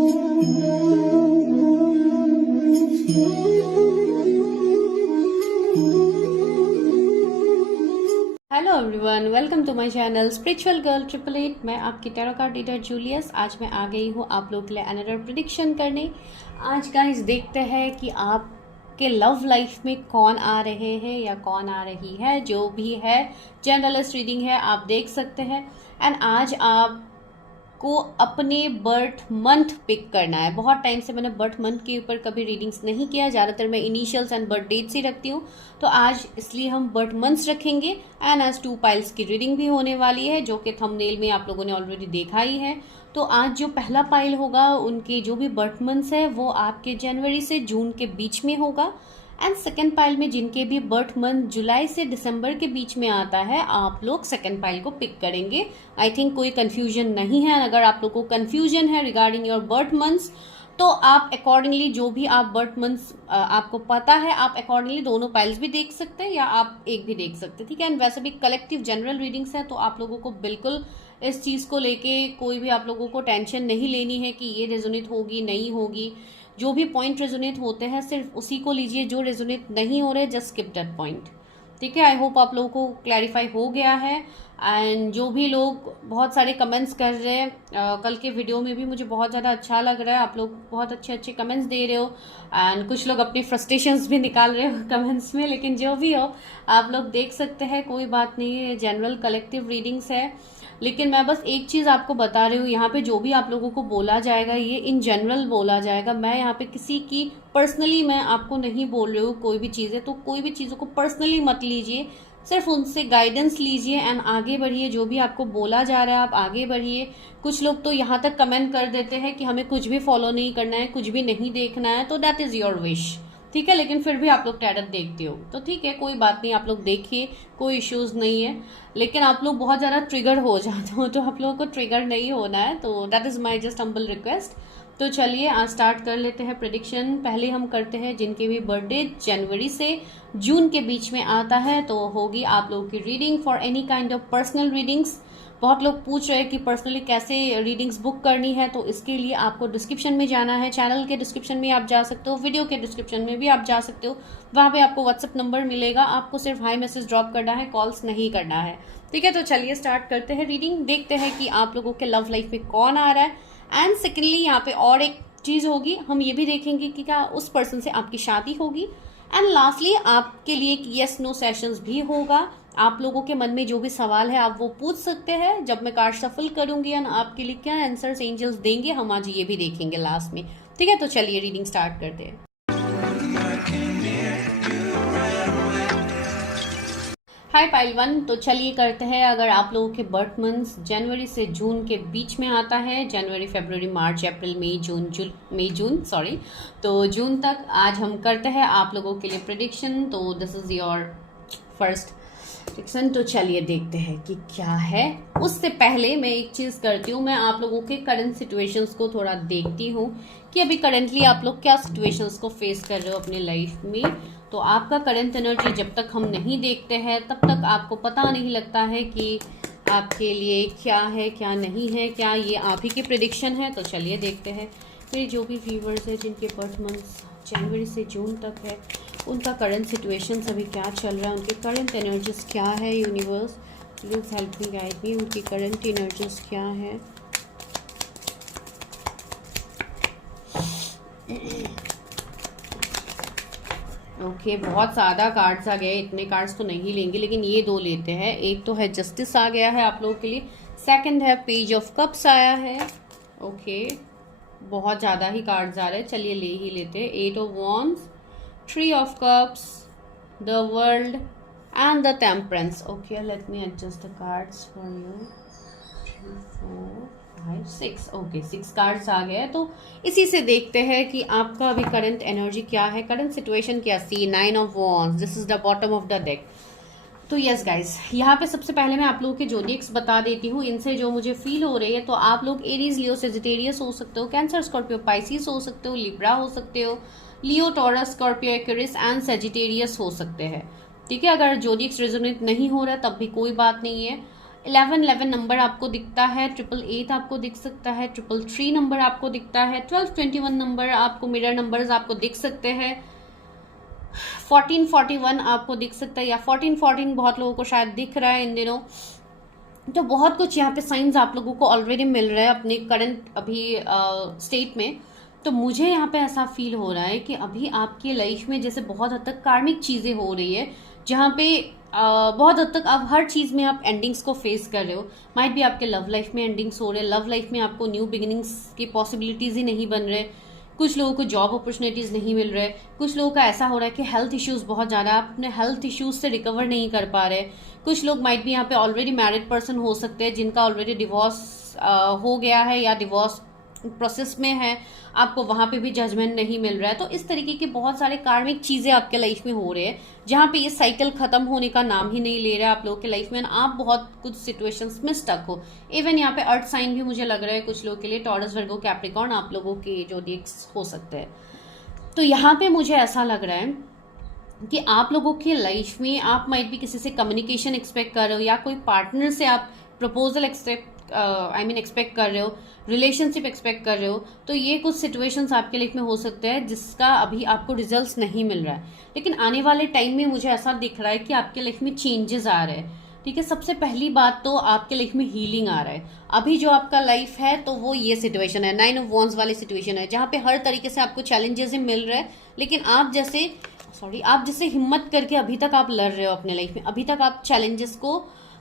Hello everyone, welcome to my channel spiritual girl 888। मैं आपकी tarot card reader Julius. आज मैं आ गई हूँ आप लोग के लिए अनदर प्रेडिक्शन करने। आज गाइस देखते हैं कि आपके लव लाइफ में कौन आ रहे हैं या कौन आ रही है। जो भी है जनरलिस्ट रीडिंग है, आप देख सकते हैं। एंड आज आप को अपने बर्थ मंथ पिक करना है। बहुत टाइम से मैंने बर्थ मंथ के ऊपर कभी रीडिंग्स नहीं किया, ज़्यादातर मैं इनिशियल्स एंड बर्थ डेट्स ही रखती हूँ। तो आज इसलिए हम बर्थ मंथ्स रखेंगे। एंड आज 2 पाइल्स की रीडिंग भी होने वाली है, जो कि थंबनेल में आप लोगों ने ऑलरेडी देखा ही है। तो आज जो पहला पाइल होगा, उनके जो भी बर्थ मंथ्स है वो आपके जनवरी से जून के बीच में होगा। एंड सेकेंड पाइल में जिनके भी बर्थ मंथ जुलाई से दिसंबर के बीच में आता है, आप लोग सेकेंड पाइल को पिक करेंगे। आई थिंक कोई कंफ्यूजन नहीं है। अगर आप लोग को कंफ्यूजन है रिगार्डिंग योर बर्थ मंथ्स, तो आप अकॉर्डिंगली जो भी आप बर्थ मंथ्स आपको पता है, आप अकॉर्डिंगली दोनों पाइल्स भी देख सकते हैं या आप एक भी देख सकते हैं, ठीक है। एंड वैसे भी कलेक्टिव जनरल रीडिंग्स है, तो आप लोगों को बिल्कुल इस चीज़ को लेके कोई भी आप लोगों को टेंशन नहीं लेनी है कि ये रेजोनेट होगी नहीं होगी। जो भी पॉइंट रेजोनेट होते हैं सिर्फ उसी को लीजिए, जो रेजोनेट नहीं हो रहे जस्ट स्किप दैट पॉइंट, ठीक है। आई होप आप लोगों को क्लैरिफाई हो गया है। एंड जो भी लोग बहुत सारे कमेंट्स कर रहे हैं, कल के वीडियो में भी मुझे बहुत ज़्यादा अच्छा लग रहा है। आप लोग बहुत अच्छे अच्छे कमेंट्स दे रहे हो एंड कुछ लोग अपनी फ्रस्ट्रेशंस भी निकाल रहे हो कमेंट्स में। लेकिन जो भी हो आप लोग देख सकते हैं, कोई बात नहीं है, जनरल कलेक्टिव रीडिंग्स है। लेकिन मैं बस एक चीज़ आपको बता रही हूँ, यहाँ पे जो भी आप लोगों को बोला जाएगा ये इन जनरल बोला जाएगा। मैं यहाँ पे किसी की पर्सनली मैं आपको नहीं बोल रही हूँ कोई भी चीज़ें, तो कोई भी चीज़ों को पर्सनली मत लीजिए, सिर्फ उनसे गाइडेंस लीजिए एंड आगे बढ़िए। जो भी आपको बोला जा रहा है आप आगे बढ़िए। कुछ लोग तो यहाँ तक कमेंट कर देते हैं कि हमें कुछ भी फॉलो नहीं करना है, कुछ भी नहीं देखना है, तो दैट इज़ योर विश, ठीक है। लेकिन फिर भी आप लोग टैरट देखते हो तो ठीक है, कोई बात नहीं, आप लोग देखिए, कोई इश्यूज नहीं है। लेकिन आप लोग बहुत ज़्यादा ट्रिगर हो जाते हो, तो आप लोगों को ट्रिगर नहीं होना है। तो that is my just humble request. तो चलिए आज स्टार्ट कर लेते हैं प्रेडिक्शन। पहले हम करते हैं जिनके भी बर्थडे जनवरी से जून के बीच में आता है, तो होगी आप लोगों की reading for any kind of personal readings. बहुत लोग पूछ रहे हैं कि पर्सनली कैसे रीडिंग्स बुक करनी है, तो इसके लिए आपको डिस्क्रिप्शन में जाना है। चैनल के डिस्क्रिप्शन में आप जा सकते हो, वीडियो के डिस्क्रिप्शन में भी आप जा सकते हो। वहाँ पे आपको व्हाट्सएप नंबर मिलेगा, आपको सिर्फ हाई मैसेज ड्रॉप करना है, कॉल्स नहीं करना है, ठीक है। तो चलिए स्टार्ट करते हैं रीडिंग, देखते हैं कि आप लोगों के लव लाइफ में कौन आ रहा है। एंड सेकेंडली यहाँ पे और एक चीज़ होगी, हम ये भी देखेंगे कि क्या उस पर्सन से आपकी शादी होगी। एंड लास्टली आपके लिए एक येस नो सेशंस भी होगा। आप लोगों के मन में जो भी सवाल है आप वो पूछ सकते हैं जब मैं कार्ड शफल करूंगी, एंड आपके लिए क्या आंसर्स एंजल्स देंगे हम आज ये भी देखेंगे लास्ट में, ठीक है। तो चलिए रीडिंग स्टार्ट करते हैं। हाय पाइल 1, तो चलिए करते हैं। अगर आप लोगों के बर्थ मंथ्स जनवरी से जून के बीच में आता है, जनवरी फरवरी मार्च अप्रैल मई जून सॉरी, तो जून तक आज हम करते हैं आप लोगों के लिए प्रेडिक्शन। तो this is your first prediction. तो चलिए देखते हैं कि क्या है। उससे पहले मैं एक चीज़ करती हूँ, मैं आप लोगों के करंट सिचुएशंस को थोड़ा देखती हूँ कि अभी करंटली आप लोग क्या सिचुएशंस को फेस कर रहे हो अपने लाइफ में। तो आपका करंट एनर्जी जब तक हम नहीं देखते हैं तब तक आपको पता नहीं लगता है कि आपके लिए क्या है क्या नहीं है, क्या ये आप ही की प्रेडिक्शन है। तो चलिए देखते हैं मेरे जो भी व्यूवर्स हैं जिनके बर्थ मंथ्स जनवरी से जून तक है, उनका करंट सिचुएशन अभी क्या चल रहा है, उनके करंट एनर्जीज क्या है। Universe please help me guide मी, उनकी करंट एनर्जीज क्या है। ओके बहुत ज़्यादा कार्ड्स आ गए, इतने कार्ड्स तो नहीं लेंगे, लेकिन ये 2 लेते हैं। एक तो है जस्टिस आ गया है आप लोगों के लिए, सेकंड है पेज ऑफ कप्स आया है। ओके बहुत ज़्यादा ही कार्ड्स आ रहे हैं, चलिए ले ही लेते हैं। 8 of wands, 3 of cups, the world and the temperance. Okay let me adjust the cards for you. 3 4 5 6 okay 6 cards आ गए। तो इसी से देखते हैं कि आपका अभी करंट एनर्जी क्या है, करंट सिचुएशन क्या सी। 9 of wands, this is the bottom of the deck. तो यस गाइस, यहाँ पे सबसे पहले मैं आप लोगों के जोडिएक्स बता देती हूँ, इनसे जो मुझे फील हो रही है। तो आप लोग एरीज, लियो, सेजिटेरियस हो सकते हो, कैंसर, स्कॉर्पियो, पाइसिस हो सकते हो, लिब्रा हो सकते हो, Leo, Taurus, Scorpio, Aquarius and Sagittarius हो सकते हैं, ठीक है। अगर जोडिएक्स रेजोनेट नहीं हो रहा है तब भी कोई बात नहीं है। 1111 नंबर आपको दिखता है, 888 आपको दिख सकता है, 333 नंबर आपको दिखता है, 1221 नंबर आपको मिरर नंबर्स आपको दिख सकते हैं, 1441 आपको दिख सकता है, या 1414 बहुत लोगों को शायद दिख रहा है इन दिनों। तो बहुत कुछ यहाँ पे साइंस आप लोगों को ऑलरेडी मिल रहा है अपने करंट अभी स्टेट में। तो मुझे यहाँ पे ऐसा फील हो रहा है कि अभी आपकी लाइफ में जैसे बहुत हद तक कार्मिक चीज़ें हो रही है, जहाँ पे बहुत हद तक आप हर चीज़ में आप एंडिंग्स को फेस कर रहे हो। माइट भी आपके लव लाइफ में एंडिंग्स हो रहे हैं, लव लाइफ में आपको न्यू बिगिनिंग्स की पॉसिबिलिटीज़ ही नहीं बन रहे, कुछ लोगों को जॉब अपॉर्चुनिटीज़ नहीं मिल रहे, कुछ लोगों का ऐसा हो रहा है कि हेल्थ इश्यूज़ बहुत ज़्यादा, आप अपने हेल्थ इश्यूज़ से रिकवर नहीं कर पा रहे। कुछ लोग माइट भी यहाँ पे ऑलरेडी मैरिड पर्सन हो सकते हैं जिनका ऑलरेडी डिवोर्स हो गया है या डिवोर्स प्रोसेस में है, आपको वहाँ पे भी जजमेंट नहीं मिल रहा है। तो इस तरीके के बहुत सारे कार्मिक चीज़ें आपके लाइफ में हो रहे हैं, जहाँ पे ये साइकिल खत्म होने का नाम ही नहीं ले रहा है आप लोगों के लाइफ में। आप बहुत कुछ सिचुएशंस में स्टक हो। इवन यहाँ पे अर्थ साइन भी मुझे लग रहा है कुछ लोगों के लिए, टॉरस, वर्गो, कैप्रिकॉर्न आप लोगों के जो डिक्स हो सकते हैं। तो यहाँ पे मुझे ऐसा लग रहा है कि आप लोगों की लाइफ में आप माइट भी किसी से कम्युनिकेशन एक्सपेक्ट कर रहे हो, या कोई पार्टनर से आप प्रपोजल एक्सपेक्ट कर रहे हो, रिलेशनशिप एक्सपेक्ट कर रहे हो। तो ये कुछ सिचुएशंस आपके लाइफ में हो सकते हैं जिसका अभी आपको रिजल्ट्स नहीं मिल रहा है, लेकिन आने वाले टाइम में मुझे ऐसा दिख रहा है कि आपके लाइफ में चेंजेस आ रहे हैं। ठीक है, सबसे पहली बात तो आपके लाइफ में हीलिंग आ रहा है। अभी जो आपका लाइफ है तो वो ये सिचुएशन है, 9 ऑफ वॉन्ड्स वाली सिचुएशन है, जहाँ पे हर तरीके से आपको चैलेंजेस मिल रहे हैं, लेकिन आप जैसे हिम्मत करके अभी तक आप लड़ रहे हो अपने लाइफ में, अभी तक आप चैलेंजेस को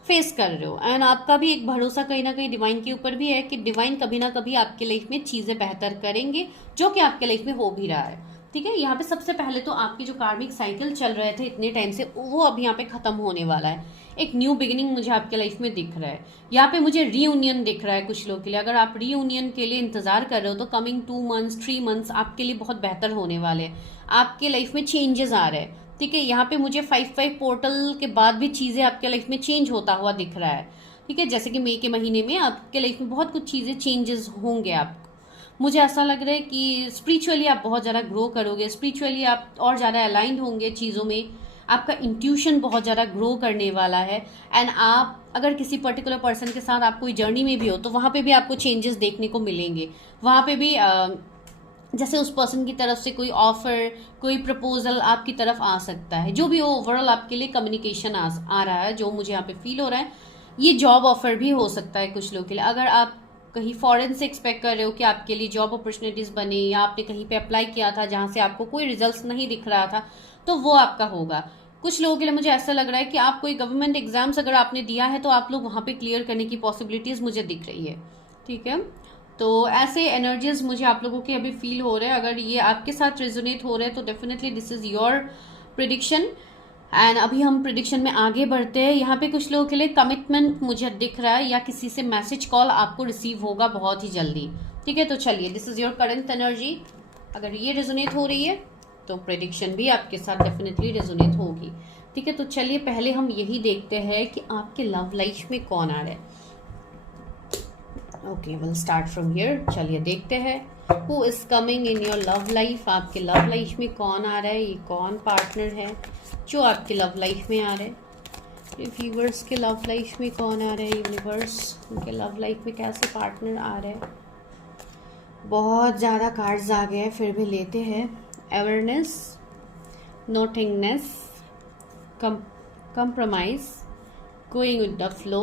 फेस कर रहे हो। एंड आपका भी एक भरोसा कहीं ना कहीं डिवाइन के ऊपर भी है कि डिवाइन कभी ना कभी आपके लाइफ में चीज़ें बेहतर करेंगे, जो कि आपके लाइफ में हो भी रहा है। ठीक है, यहाँ पे सबसे पहले तो आपकी जो कार्मिक साइकिल चल रहे थे इतने टाइम से, वो अब यहाँ पे खत्म होने वाला है। एक न्यू बिगिनिंग मुझे आपके लाइफ में दिख रहा है। यहाँ पे मुझे रीयूनियन दिख रहा है कुछ लोगों के लिए। अगर आप रीयूनियन के लिए इंतजार कर रहे हो तो कमिंग 2 मंथ्स 3 मंथ्स आपके लिए बहुत बेहतर होने वाले हैं। आपके लाइफ में चेंजेस आ रहे हैं। ठीक है, यहाँ पे मुझे 5/5 पोर्टल के बाद भी चीज़ें आपके लाइफ में चेंज होता हुआ दिख रहा है। ठीक है, जैसे कि मई के महीने में आपके लाइफ में बहुत कुछ चीज़ें चेंजेस होंगे। आपको मुझे ऐसा लग रहा है कि स्पिरिचुअली आप बहुत ज़्यादा ग्रो करोगे, स्पिरिचुअली आप और ज़्यादा अलाइंड होंगे चीज़ों में, आपका इंट्यूशन बहुत ज़्यादा ग्रो करने वाला है। एंड आप अगर किसी पर्टिकुलर पर्सन के साथ आप कोई जर्नी में भी हो तो वहाँ पे भी आपको चेंजेस देखने को मिलेंगे। वहाँ पे भी जैसे उस पर्सन की तरफ से कोई ऑफर, कोई प्रपोजल आपकी तरफ आ सकता है। जो भी ओवरऑल आपके लिए कम्युनिकेशन आ रहा है, जो मुझे यहाँ पे फील हो रहा है, ये जॉब ऑफर भी हो सकता है कुछ लोगों के लिए। अगर आप कहीं फॉरेन से एक्सपेक्ट कर रहे हो कि आपके लिए जॉब अपॉर्चुनिटीज़ बने, या आपने कहीं पे अप्लाई किया था जहाँ से आपको कोई रिजल्ट्स नहीं दिख रहा था, तो वो आपका होगा। कुछ लोगों के लिए मुझे ऐसा लग रहा है कि आप कोई गवर्नमेंट एग्जाम्स अगर आपने दिया है तो आप लोग वहाँ पे क्लियर करने की पॉसिबिलिटीज़ मुझे दिख रही है। ठीक है, तो ऐसे एनर्जीज मुझे आप लोगों के अभी फील हो रहे हैं। अगर ये आपके साथ रेजोनेट हो रहे हैं तो definitely this is your prediction. And अभी हम प्रिडिक्शन में आगे बढ़ते हैं। यहाँ पे कुछ लोगों के लिए कमिटमेंट मुझे दिख रहा है, या किसी से मैसेज कॉल आपको रिसीव होगा बहुत ही जल्दी। ठीक है, तो चलिए, this is your current energy. अगर ये रेजोनेट हो रही है तो प्रेडिक्शन भी आपके साथ डेफिनेटली रेजोनेट होगी। ठीक है, तो चलिए पहले हम यही देखते हैं कि आपके लव लाइफ में कौन आ रहा है। Okay, will start from here. चलिए देखते हैं who is coming in your love life. आपके लव लाइफ में कौन आ रहा है, ये कौन पार्टनर है जो आपके लव लाइफ में आ रहा है। व्यूअर्स के लव लाइफ में कौन आ रहा है, यूनिवर्स उनके लव लाइफ में कैसे पार्टनर आ रहे हैं। बहुत ज़्यादा कार्ड्स आ गए हैं, फिर भी लेते हैं। Awareness, notingness, compromise, going with the flow.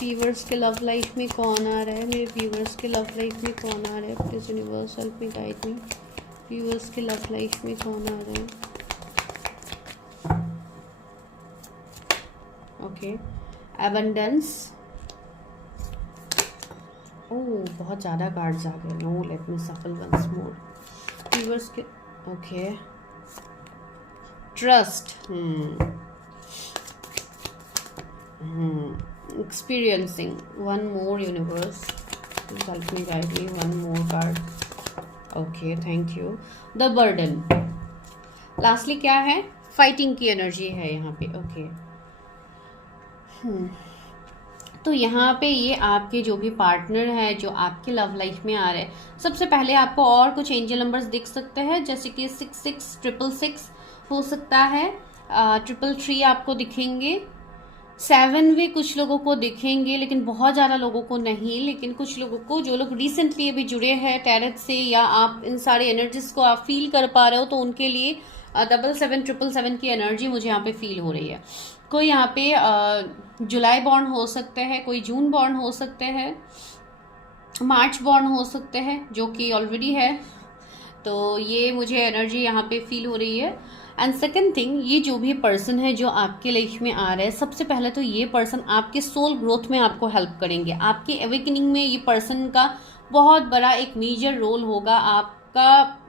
Viewers के लव लाइफ में कौन आ रहा है, मेरे व्यूअर्स के लव लाइफ में कौन आ रहा है, please universe help me guide me. Viewers के लव लाइफ में कौन आ रहा है। Okay, abundance. ओह, बहुत ज़्यादा कार्ड्स आ गए। नो, लेट मी सफल वंस मोर। व्यूअर्स के okay, trust, experiencing, one more universe, please help me guide me, one more card. Okay, thank you. The burden, lastly क्या है, फाइटिंग की एनर्जी है यहाँ पे। ओके, तो यहाँ पे ये आपके जो भी पार्टनर है जो आपके लव लाइफ में आ रहे हैं, सबसे पहले आपको और कुछ एंजल नंबर्स दिख सकते हैं, जैसे कि 6666 हो सकता है, 333 आपको दिखेंगे, सेवन वे कुछ लोगों को दिखेंगे, लेकिन बहुत ज़्यादा लोगों को नहीं। लेकिन कुछ लोगों को, जो लोग रिसेंटली अभी जुड़े हैं टैरेट से, या आप इन सारे एनर्जीज को आप फील कर पा रहे हो, तो उनके लिए 7777 की एनर्जी मुझे यहाँ पे फील हो रही है। कोई यहाँ पे जुलाई बॉर्न हो सकते हैं, कोई जून बॉर्न हो सकते हैं, मार्च बॉर्न हो सकते हैं, जो कि ऑलरेडी है। तो ये मुझे एनर्जी यहाँ पे फील हो रही है। एंड सेकेंड थिंग, ये जो भी पर्सन है जो आपके लाइफ में आ रहा है, सबसे पहले तो ये पर्सन आपके सोल ग्रोथ में आपको हेल्प करेंगे। आपके अवेकनिंग में ये पर्सन का बहुत बड़ा एक मेजर रोल होगा आपका।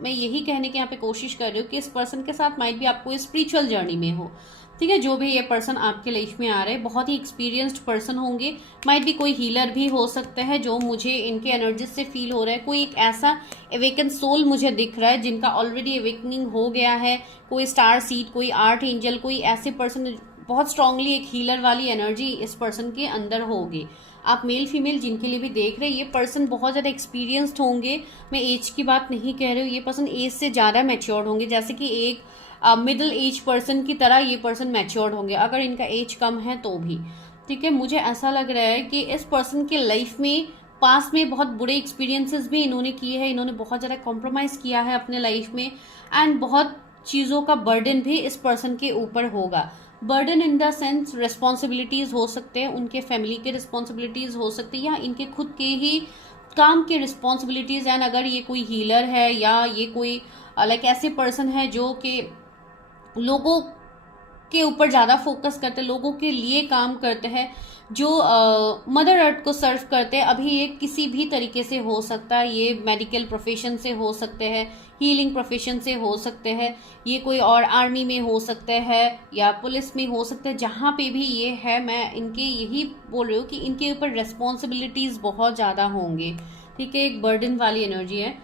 मैं यही कहने की यहाँ पे कोशिश कर रही हूँ कि इस पर्सन के साथ माइट भी आपको स्पिरिचुअल जर्नी में हो, ठीक है। जो भी ये पर्सन आपके लाइफ में आ रहे हैं, बहुत ही एक्सपीरियंस्ड पर्सन होंगे। माइट भी कोई हीलर भी हो सकता है, जो मुझे इनके एनर्जीज से फील हो रहा है। कोई एक ऐसा अवेकन सोल मुझे दिख रहा है जिनका ऑलरेडी अवेकनिंग हो गया है। कोई स्टार सीड, कोई आर्ट एंजल, कोई ऐसे पर्सन, बहुत स्ट्रांगली एक हीलर वाली एनर्जी इस पर्सन के अंदर होगी। आप मेल फीमेल जिनके लिए भी देख रहे हैं, ये पर्सन बहुत ज़्यादा एक्सपीरियंस्ड होंगे। मैं एज की बात नहीं कह रही हूँ, ये पर्सन एज से ज़्यादा मैच्योर्ड होंगे। जैसे कि एक मिडिल एज पर्सन की तरह ये पर्सन मैच्योर्ड होंगे, अगर इनका एज कम है तो भी, ठीक है। मुझे ऐसा लग रहा है कि इस पर्सन के लाइफ में पास्ट में बहुत बुरे एक्सपीरियंसेस भी इन्होंने किए हैं। इन्होंने बहुत ज़्यादा कॉम्प्रोमाइज़ किया है अपने लाइफ में, एंड बहुत चीज़ों का बर्डन भी इस पर्सन के ऊपर होगा। Burden in the sense responsibilities हो सकते हैं, उनके फैमिली के रिस्पॉन्सिबिलिटीज़ हो सकती है, या इनके खुद के ही काम के रिस्पॉन्सिबिलिटीज़। एंड अगर ये कोई हीलर है, या ये कोई लाइक ऐसे पर्सन है जो कि लोगों के ऊपर ज़्यादा फोकस करते हैं, लोगों के लिए काम करते हैं, जो मदर अर्थ को सर्व करते हैं। अभी ये किसी भी तरीके से हो सकता है, ये मेडिकल प्रोफेशन से हो सकते हैं, हीलिंग प्रोफेशन से हो सकते हैं, ये कोई और आर्मी में हो सकते हैं, या पुलिस में हो सकते हैं। जहाँ पे भी ये है, मैं इनके यही बोल रही हूँ कि इनके ऊपर रेस्पॉन्सिबिलिटीज़ बहुत ज़्यादा होंगे, ठीक है। एक बर्डन वाली एनर्जी है,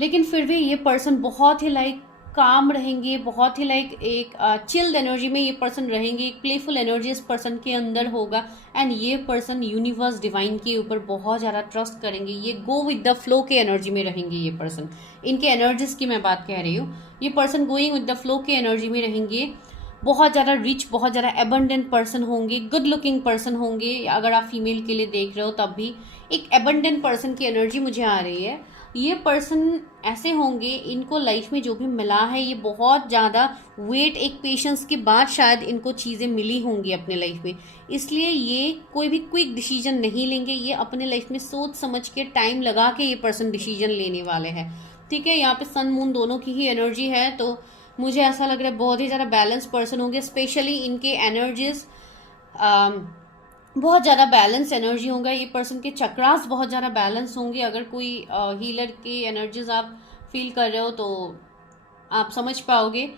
लेकिन फिर भी ये पर्सन बहुत ही लाइक काम रहेंगे, बहुत ही लाइक एक चिल्ड एनर्जी में ये पर्सन रहेंगे। एक प्लेफुल एनर्जी इस पर्सन के अंदर होगा, एंड ये पर्सन यूनिवर्स डिवाइन के ऊपर बहुत ज़्यादा ट्रस्ट करेंगे। ये गो विद द फ्लो के एनर्जी में रहेंगे ये पर्सन। इनके एनर्जीज की मैं बात कह रही हूँ। ये person going with the flow के एनर्जी में रहेंगे। बहुत ज़्यादा रिच, बहुत ज़्यादा एबंडेंट पर्सन होंगे, गुड लुकिंग पर्सन होंगे। अगर आप फीमेल के लिए देख रहे हो तब भी एक एबंडेंट पर्सन की एनर्जी मुझे आ रही है। ये पर्सन ऐसे होंगे, इनको लाइफ में जो भी मिला है, ये बहुत ज़्यादा वेट, एक पेशेंस के बाद शायद इनको चीज़ें मिली होंगी अपने लाइफ में। इसलिए ये कोई भी क्विक डिसीजन नहीं लेंगे। ये अपने लाइफ में सोच समझ के, टाइम लगा के ये पर्सन डिसीजन लेने वाले हैं, ठीक है। यहाँ पे सन मून दोनों की ही एनर्जी है, तो मुझे ऐसा लग रहा है बहुत ही ज़्यादा बैलेंस पर्सन होंगे। स्पेशली इनके एनर्जीज बहुत ज़्यादा बैलेंस एनर्जी होगा। ये पर्सन के चक्रास बहुत ज़्यादा बैलेंस होंगे। अगर कोई हीलर की एनर्जीज आप फील कर रहे हो तो आप समझ पाओगे।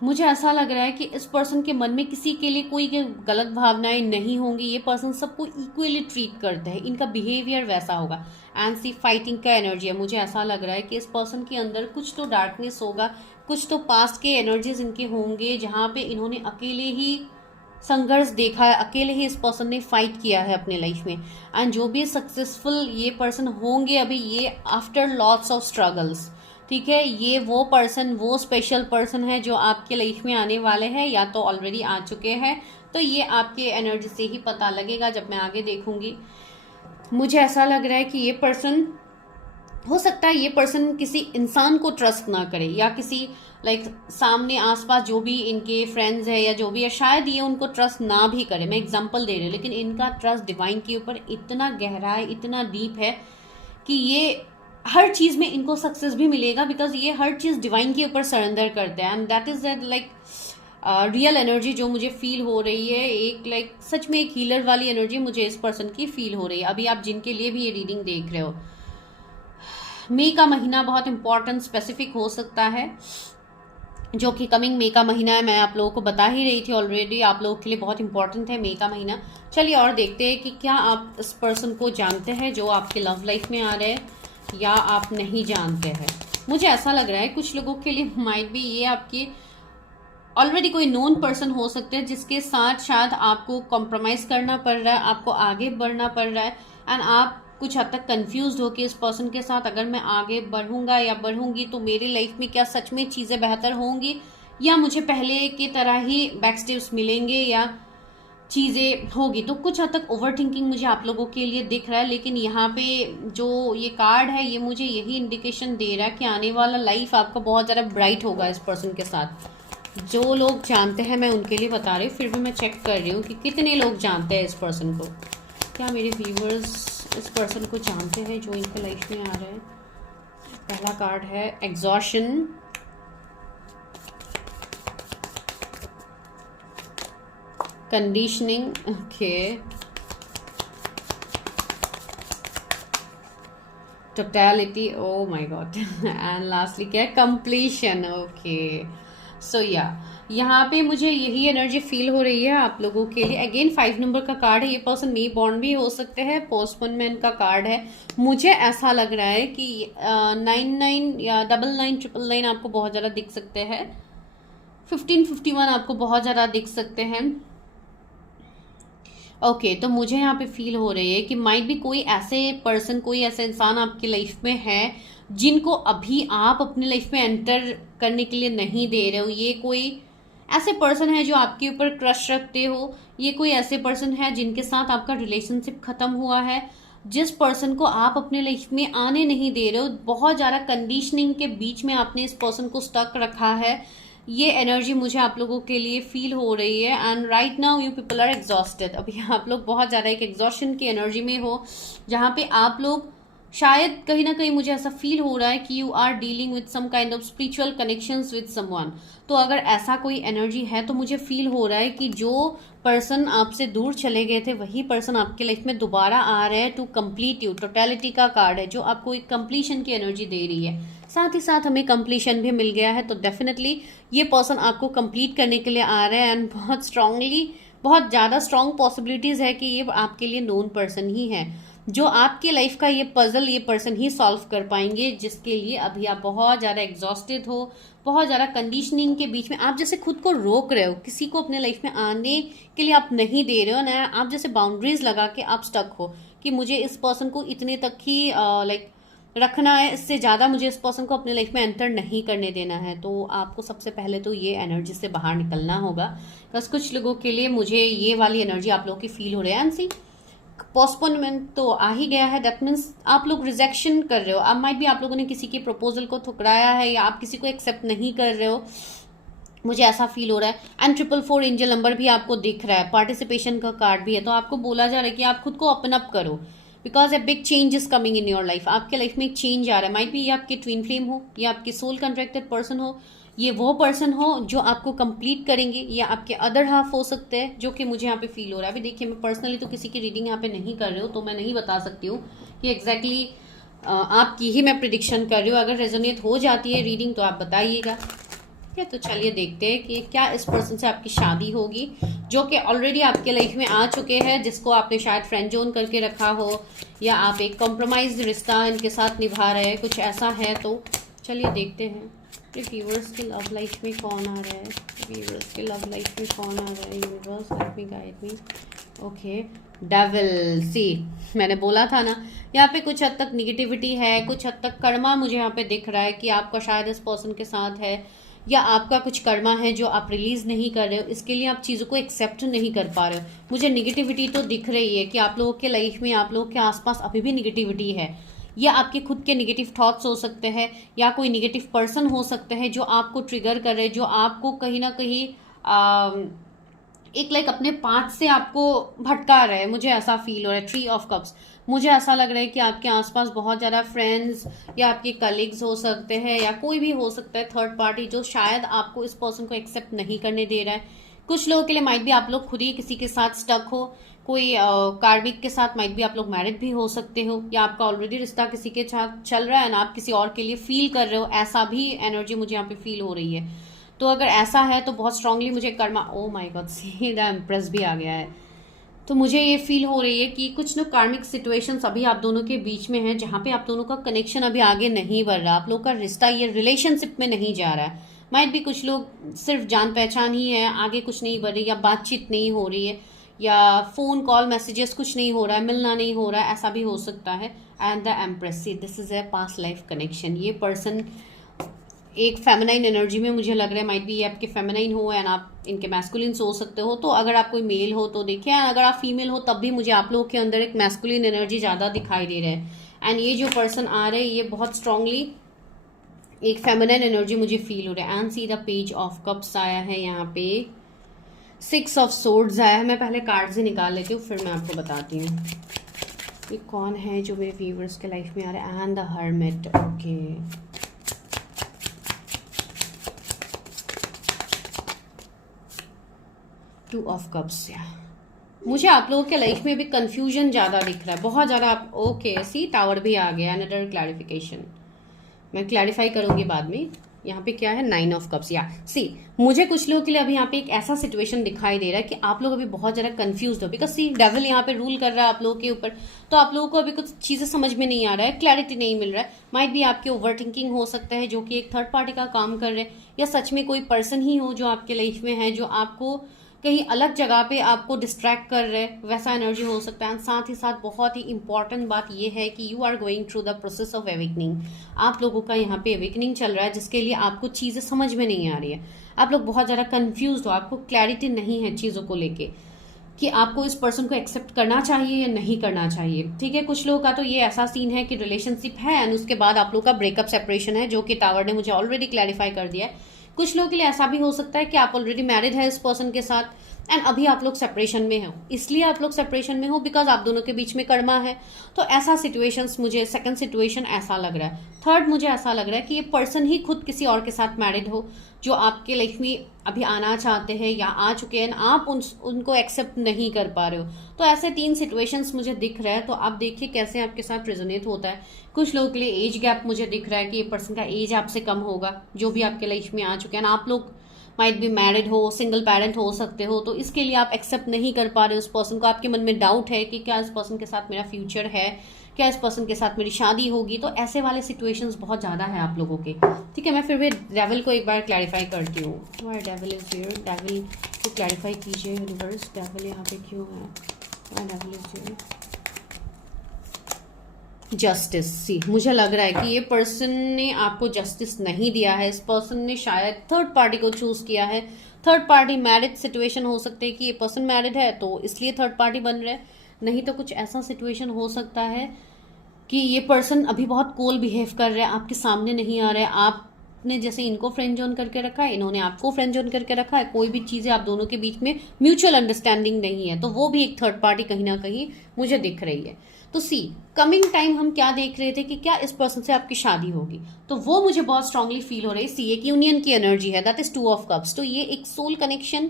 मुझे ऐसा लग रहा है कि इस पर्सन के मन में किसी के लिए कोई गलत भावनाएं नहीं होंगी। ये पर्सन सबको इक्वली ट्रीट करते हैं, इनका बिहेवियर वैसा होगा। एंड सी फाइटिंग का एनर्जी है। मुझे ऐसा लग रहा है कि इस पर्सन के अंदर कुछ तो डार्कनेस होगा, कुछ तो पास्ट के एनर्जीज इनके होंगे, जहाँ पे इन्होंने अकेले ही संघर्ष देखा है, अकेले ही इस पर्सन ने फाइट किया है अपने लाइफ में। एंड जो भी सक्सेसफुल ये पर्सन होंगे अभी, ये आफ्टर लॉट्स ऑफ स्ट्रगल्स, ठीक है। ये वो पर्सन, वो स्पेशल पर्सन है जो आपके लाइफ में आने वाले हैं, या तो ऑलरेडी आ चुके हैं। तो ये आपके एनर्जी से ही पता लगेगा जब मैं आगे देखूंगी। मुझे ऐसा लग रहा है कि ये पर्सन, हो सकता है ये पर्सन किसी इंसान को ट्रस्ट ना करे, या किसी लाइक सामने आसपास जो भी इनके फ्रेंड्स है या जो भी है, शायद ये उनको ट्रस्ट ना भी करे। मैं एग्जांपल दे रही हूँ, लेकिन इनका ट्रस्ट डिवाइन के ऊपर इतना गहरा है, इतना डीप है कि ये हर चीज़ में इनको सक्सेस भी मिलेगा, बिकॉज ये हर चीज़ डिवाइन के ऊपर सरेंडर करते हैं। And that is that like real energy जो मुझे फील हो रही है। एक लाइक सच में एक हीलर वाली एनर्जी मुझे इस पर्सन की फील हो रही है। अभी आप जिनके लिए भी ये रीडिंग देख रहे हो, मई का महीना बहुत इंपॉर्टेंट स्पेसिफिक हो सकता है, जो कि कमिंग मई का महीना है। मैं आप लोगों को बता ही रही थी ऑलरेडी, आप लोगों के लिए बहुत इंपॉर्टेंट है मई का महीना। चलिए और देखते हैं कि क्या आप इस पर्सन को जानते हैं जो आपके लव लाइफ में आ रहे हैं, या आप नहीं जानते हैं। मुझे ऐसा लग रहा है कुछ लोगों के लिए माइट भी ये आपकी ऑलरेडी कोई नोन पर्सन हो सकते हैं, जिसके साथ शायद आपको कॉम्प्रोमाइज़ करना पड़ रहा है, आपको आगे बढ़ना पड़ रहा है। एंड आप कुछ हद तक कंफ्यूज हो कि इस पर्सन के साथ अगर मैं आगे बढ़ूंगा या बढ़ूंगी तो मेरी लाइफ में क्या सच में चीज़ें बेहतर होंगी, या मुझे पहले की तरह ही बैक स्टेप्स मिलेंगे, या चीज़ें होगी। तो कुछ हद तक ओवर थिंकिंग मुझे आप लोगों के लिए दिख रहा है, लेकिन यहाँ पे जो ये कार्ड है ये मुझे यही इंडिकेशन दे रहा है कि आने वाला लाइफ आपका बहुत ज़्यादा ब्राइट होगा इस पर्सन के साथ। जो लोग जानते हैं मैं उनके लिए बता रही हूँ, फिर भी मैं चेक कर रही हूँ कि कितने लोग जानते हैं इस पर्सन को। क्या मेरे व्यूवर्स इस पर्सन को जानते हैं जो इनके लाइफ में आ रहा है? पहला कार्ड है exhaustion, conditioning, okay, totality, O my God, and lastly क्या है? Completion, okay. सो या यहाँ पे मुझे यही एनर्जी फील हो रही है आप लोगों के लिए। अगेन 5 नंबर का कार्ड है, ये पर्सन मे बॉर्न भी हो सकते हैं, पोस्टपोनमेंट का कार्ड है। मुझे ऐसा लग रहा है कि 99 या 9999 आपको बहुत ज़्यादा दिख सकते हैं, 1551 आपको बहुत ज़्यादा दिख सकते हैं। ओके तो मुझे यहाँ पे फील हो रही है कि माइट भी कोई ऐसे पर्सन, कोई ऐसा इंसान आपकी लाइफ में है जिनको अभी आप अपनी लाइफ में एंटर करने के लिए नहीं दे रहे हो। ये कोई ऐसे पर्सन है जो आपके ऊपर क्रश रखते हो, ये कोई ऐसे पर्सन है जिनके साथ आपका रिलेशनशिप खत्म हुआ है, जिस पर्सन को आप अपने लाइफ में आने नहीं दे रहे हो। बहुत ज़्यादा कंडीशनिंग के बीच में आपने इस पर्सन को स्टक रखा है। ये एनर्जी मुझे आप लोगों के लिए फील हो रही है। And right now you people are exhausted. अभी आप लोग बहुत ज़्यादा एक एग्जॉशन की एनर्जी में हो, जहाँ पे आप लोग शायद कहीं ना कहीं मुझे ऐसा फील हो रहा है कि you are dealing with some kind of spiritual connections with someone. तो अगर ऐसा कोई एनर्जी है तो मुझे फील हो रहा है कि जो पर्सन आपसे दूर चले गए थे वही पर्सन आपके लाइफ में दोबारा आ रहे हैं टू कंप्लीट यू। टोटलिटी का कार्ड है जो आपको एक कंप्लीशन की एनर्जी दे रही है, साथ ही साथ हमें कंप्लीशन भी मिल गया है। तो डेफिनेटली ये पर्सन आपको कंप्लीट करने के लिए आ रहे हैं एंड बहुत स्ट्रांगली, बहुत ज़्यादा स्ट्रांग पॉसिबिलिटीज़ है कि ये आपके लिए नोन पर्सन ही है, जो आपके लाइफ का ये पजल ये पर्सन ही सॉल्व कर पाएंगे, जिसके लिए अभी आप बहुत ज़्यादा एग्जॉस्टेड हो, बहुत ज़्यादा कंडीशनिंग के बीच में आप जैसे खुद को रोक रहे हो, किसी को अपने लाइफ में आने के लिए आप नहीं दे रहे हो ना, आप जैसे बाउंड्रीज लगा के आप स्टक हो कि मुझे इस पर्सन को इतने तक ही रखना है, इससे ज़्यादा मुझे इस पर्सन को अपने लाइफ में एंटर नहीं करने देना है। तो आपको सबसे पहले तो ये एनर्जी से बाहर निकलना होगा। बस कुछ लोगों के लिए मुझे ये वाली एनर्जी आप लोगों की फील हो रही है। एंड सी पोस्टपोनमेंट तो आ ही गया है, दैट मीन्स आप लोग रिजेक्शन कर रहे हो। अब माइट भी आप लोगों ने किसी के प्रपोजल को ठुकराया है या आप किसी को एक्सेप्ट नहीं कर रहे हो, मुझे ऐसा फील हो रहा है। एंड 444 एंजल नंबर भी आपको दिख रहा है, पार्टिसिपेशन का कार्ड भी है। तो आपको बोला जा रहा है कि आप खुद को ओपन अप करो, because a big change is coming in your life. आपके लाइफ में एक चेंज आ रहा है। माइट भी ये आपके ट्विन फ्लेम हो, ये आपके सोल कॉन्ट्रैक्टेड पर्सन हो, ये वो पर्सन हो जो आपको कंप्लीट करेंगे, या आपके अदर हाफ हो सकते हैं, जो कि मुझे यहाँ पे फील हो रहा है। अभी देखिए मैं पर्सनली तो किसी की रीडिंग यहाँ पे नहीं कर रही हूँ, तो मैं नहीं बता सकती हूँ कि एग्जैक्टली आपकी ही मैं प्रिडिक्शन कर रही हूँ। अगर रेजोनेट हो जाती है रीडिंग तो आप बताइएगा। ठीक है, तो चलिए देखते हैं कि क्या इस पर्सन से आपकी शादी होगी, जो कि ऑलरेडी आपके लाइफ में आ चुके हैं, जिसको आपने शायद फ्रेंड जोन करके रखा हो, या आप एक कॉम्प्रोमाइज रिश्ता इनके साथ निभा रहे हैं, कुछ ऐसा है। तो चलिए देखते हैं व्यूवर्स के लव लाइफ में कौन आ रहा है, व्यूवर्स के लव लाइफ में कौन आ रहा है। Universe help me, guide me. Okay, devil, see मैंने बोला था ना, यहाँ पे कुछ हद तक निगेटिविटी है, कुछ हद तक कर्मा मुझे यहाँ पे दिख रहा है कि आपका शायद इस पर्सन के साथ है, या आपका कुछ कर्मा है जो आप रिलीज नहीं कर रहे हो, इसके लिए आप चीज़ों को एक्सेप्ट नहीं कर पा रहे हो। मुझे निगेटिविटी तो दिख रही है कि आप लोगों के लाइफ में, आप लोगों के आसपास अभी भी निगेटिविटी है। या आपके खुद के निगेटिव थॉट्स हो सकते हैं, या कोई निगेटिव पर्सन हो सकते हैं जो आपको ट्रिगर कर रहे हैं, जो आपको कहीं ना कहीं एक अपने पाथ से आपको भटका रहे हैं। मुझे ऐसा फील हो रहा है। 3 ऑफ कप्स, मुझे ऐसा लग रहा है कि आपके आसपास बहुत ज़्यादा फ्रेंड्स या आपके कलीग्स हो सकते हैं, या कोई भी हो सकता है थर्ड पार्टी, जो शायद आपको इस पर्सन को एक्सेप्ट नहीं करने दे रहा है। कुछ लोगों के लिए माइट भी आप लोग खुद ही किसी के साथ स्टक हो, कोई कार्मिक के साथ माइट भी आप लोग मैरिड भी हो सकते हो, या आपका ऑलरेडी रिश्ता किसी के साथ चल रहा है ना, आप किसी और के लिए फील कर रहे हो, ऐसा भी एनर्जी मुझे यहाँ पे फील हो रही है। तो अगर ऐसा है तो बहुत स्ट्रांगली मुझे कर्मा, ओ my god, see the empress भी आ गया है। तो मुझे ये फील हो रही है कि कुछ ना कार्मिक सिचुएशंस अभी आप दोनों के बीच में है, जहाँ पे आप दोनों का कनेक्शन अभी आगे नहीं बढ़ रहा, आप लोग का रिश्ता ये रिलेशनशिप में नहीं जा रहा है। माइट भी कुछ लोग सिर्फ जान पहचान ही है, आगे कुछ नहीं बढ़ रही, या बातचीत नहीं हो रही है, या फोन कॉल मैसेजेस कुछ नहीं हो रहा है, मिलना नहीं हो रहा है, ऐसा भी हो सकता है। And the empress, this is a past life connection. ये पर्सन एक फेमिनाइन एनर्जी में मुझे लग रहा है, माइट बी ये आपके फेमिनाइन हो एंड आप इनके मैस्कुलिन हो सकते हो। तो अगर आप कोई मेल हो तो देखिए, अगर आप फीमेल हो तब भी मुझे आप लोगों के अंदर एक मैस्कुलिन एनर्जी ज़्यादा दिखाई दे रहा है। एंड ये जो पर्सन आ रहे हैं ये बहुत स्ट्रांगली एक फेमिनाइन एनर्जी मुझे फील हो रहा है। And see the page of cups आया है, यहाँ पे 6 ऑफ सोर्ड्स आया है। मैं पहले कार्ड्स ही निकाल लेती हूँ फिर मैं आपको बताती हूँ ये कौन है जो मेरे व्यूवर्स के लाइफ में आ रहा है। And the hermit, okay. 2 of cups, या मुझे आप लोगों के लाइफ में भी कंफ्यूजन ज़्यादा दिख रहा है, बहुत ज़्यादा। आप ओके, सी टावर भी आ गया, अनदर क्लैरिफिकेशन। मैं क्लैरिफाई करूंगी बाद में। यहाँ पे क्या है, 9 ऑफ कप्स, या सी मुझे कुछ लोगों के लिए अभी यहाँ पे एक ऐसा सिचुएशन दिखाई दे रहा है कि आप लोग अभी बहुत ज़्यादा कंफ्यूज हो, बिकॉज सी डेविल यहाँ पे रूल कर रहा है आप लोगों के ऊपर। तो आप लोगों को अभी कुछ चीज़ें समझ में नहीं आ रहा है, क्लैरिटी नहीं मिल रहा है। माइट भी आपके ओवर थिंकिंग हो सकता है जो कि एक थर्ड पार्टी का काम कर रहे हैं, या सच में कोई पर्सन ही हो जो आपके लाइफ में है जो आपको कहीं अलग जगह पे आपको डिस्ट्रैक्ट कर रहे हैं, वैसा एनर्जी हो सकता है। साथ ही साथ बहुत ही इंपॉर्टेंट बात यह है कि you are going through the process of awakening. आप लोगों का यहाँ पे अवेकनिंग चल रहा है जिसके लिए आपको चीज़ें समझ में नहीं आ रही है। आप लोग बहुत ज़्यादा कंफ्यूज हो, आपको क्लैरिटी नहीं है चीज़ों को लेके कि आपको इस पर्सन को एक्सेप्ट करना चाहिए या नहीं करना चाहिए। ठीक है, कुछ लोगों का तो ये ऐसा सीन है कि रिलेशनशिप है एंड उसके बाद आप लोग का ब्रेकअप सेपरेशन है, जो कि टावर ने मुझे ऑलरेडी क्लैरिफाई कर दिया है। कुछ लोगों के लिए ऐसा भी हो सकता है कि आप ऑलरेडी मैरिड है इस पर्सन के साथ एंड अभी आप लोग सेपरेशन में हो। इसलिए आप लोग सेपरेशन में हो बिकॉज आप दोनों के बीच में कर्मा है। तो ऐसा सिचुएशंस मुझे, सेकंड सिचुएशन ऐसा लग रहा है। थर्ड मुझे ऐसा लग रहा है कि ये पर्सन ही खुद किसी और के साथ मैरिड हो, जो आपके लाइफ में अभी आना चाहते हैं या आ चुके हैं, आप उनको एक्सेप्ट नहीं कर पा रहे हो। तो ऐसे 3 सिचुएशंस मुझे दिख रहा है। तो आप देखिए कैसे आपके साथ रेजोनेट होता है। कुछ लोगों के लिए एज गैप मुझे दिख रहा है कि ये पर्सन का एज आपसे कम होगा, जो भी आपके लाइफ में आ चुके हैं। आप लोग माइट भी मैरिड हो, सिंगल पेरेंट हो सकते हो, तो इसके लिए आप एक्सेप्ट नहीं कर पा रहे उस पर्सन को। आपके मन में डाउट है कि क्या इस पर्सन के साथ मेरा फ्यूचर है, क्या इस पर्सन के साथ मेरी शादी होगी। तो ऐसे वाले सिचुएशंस बहुत ज़्यादा है आप लोगों के। ठीक है, मैं फिर भी डेविल को एक बार क्लैरिफाई करती हूँ। Why devil is here, devil को क्लैरिफाई कीजिए यूनिवर्स, डेविल यहाँ पे क्यों है। Why devil is here, justice. See मुझे लग रहा है कि ये पर्सन ने आपको जस्टिस नहीं दिया है। इस पर्सन ने शायद थर्ड पार्टी को चूज किया है। थर्ड पार्टी मैरिज सिचुएशन हो सकते हैं कि ये पर्सन मैरिड है तो इसलिए थर्ड पार्टी बन रहा है, नहीं तो कुछ ऐसा सिचुएशन हो सकता है कि ये पर्सन अभी बहुत कोल बिहेव कर रहा है, आपके सामने नहीं आ रहा है। आपने जैसे इनको फ्रेंड जोन करके रखा है, इन्होंने आपको फ्रेंड जोन करके रखा है। कोई भी चीज़ें आप दोनों के बीच में म्यूचुअल अंडरस्टैंडिंग नहीं है, तो वो भी एक थर्ड पार्टी कहीं ना कहीं मुझे दिख रही है। तो सी कमिंग टाइम हम क्या देख रहे थे कि क्या इस पर्सन से आपकी शादी होगी, तो वो मुझे बहुत स्ट्रांगली फील हो रही है। सी एक यूनियन की एनर्जी है, दैट इज 2 ऑफ कप्स। तो ये एक सोल कनेक्शन,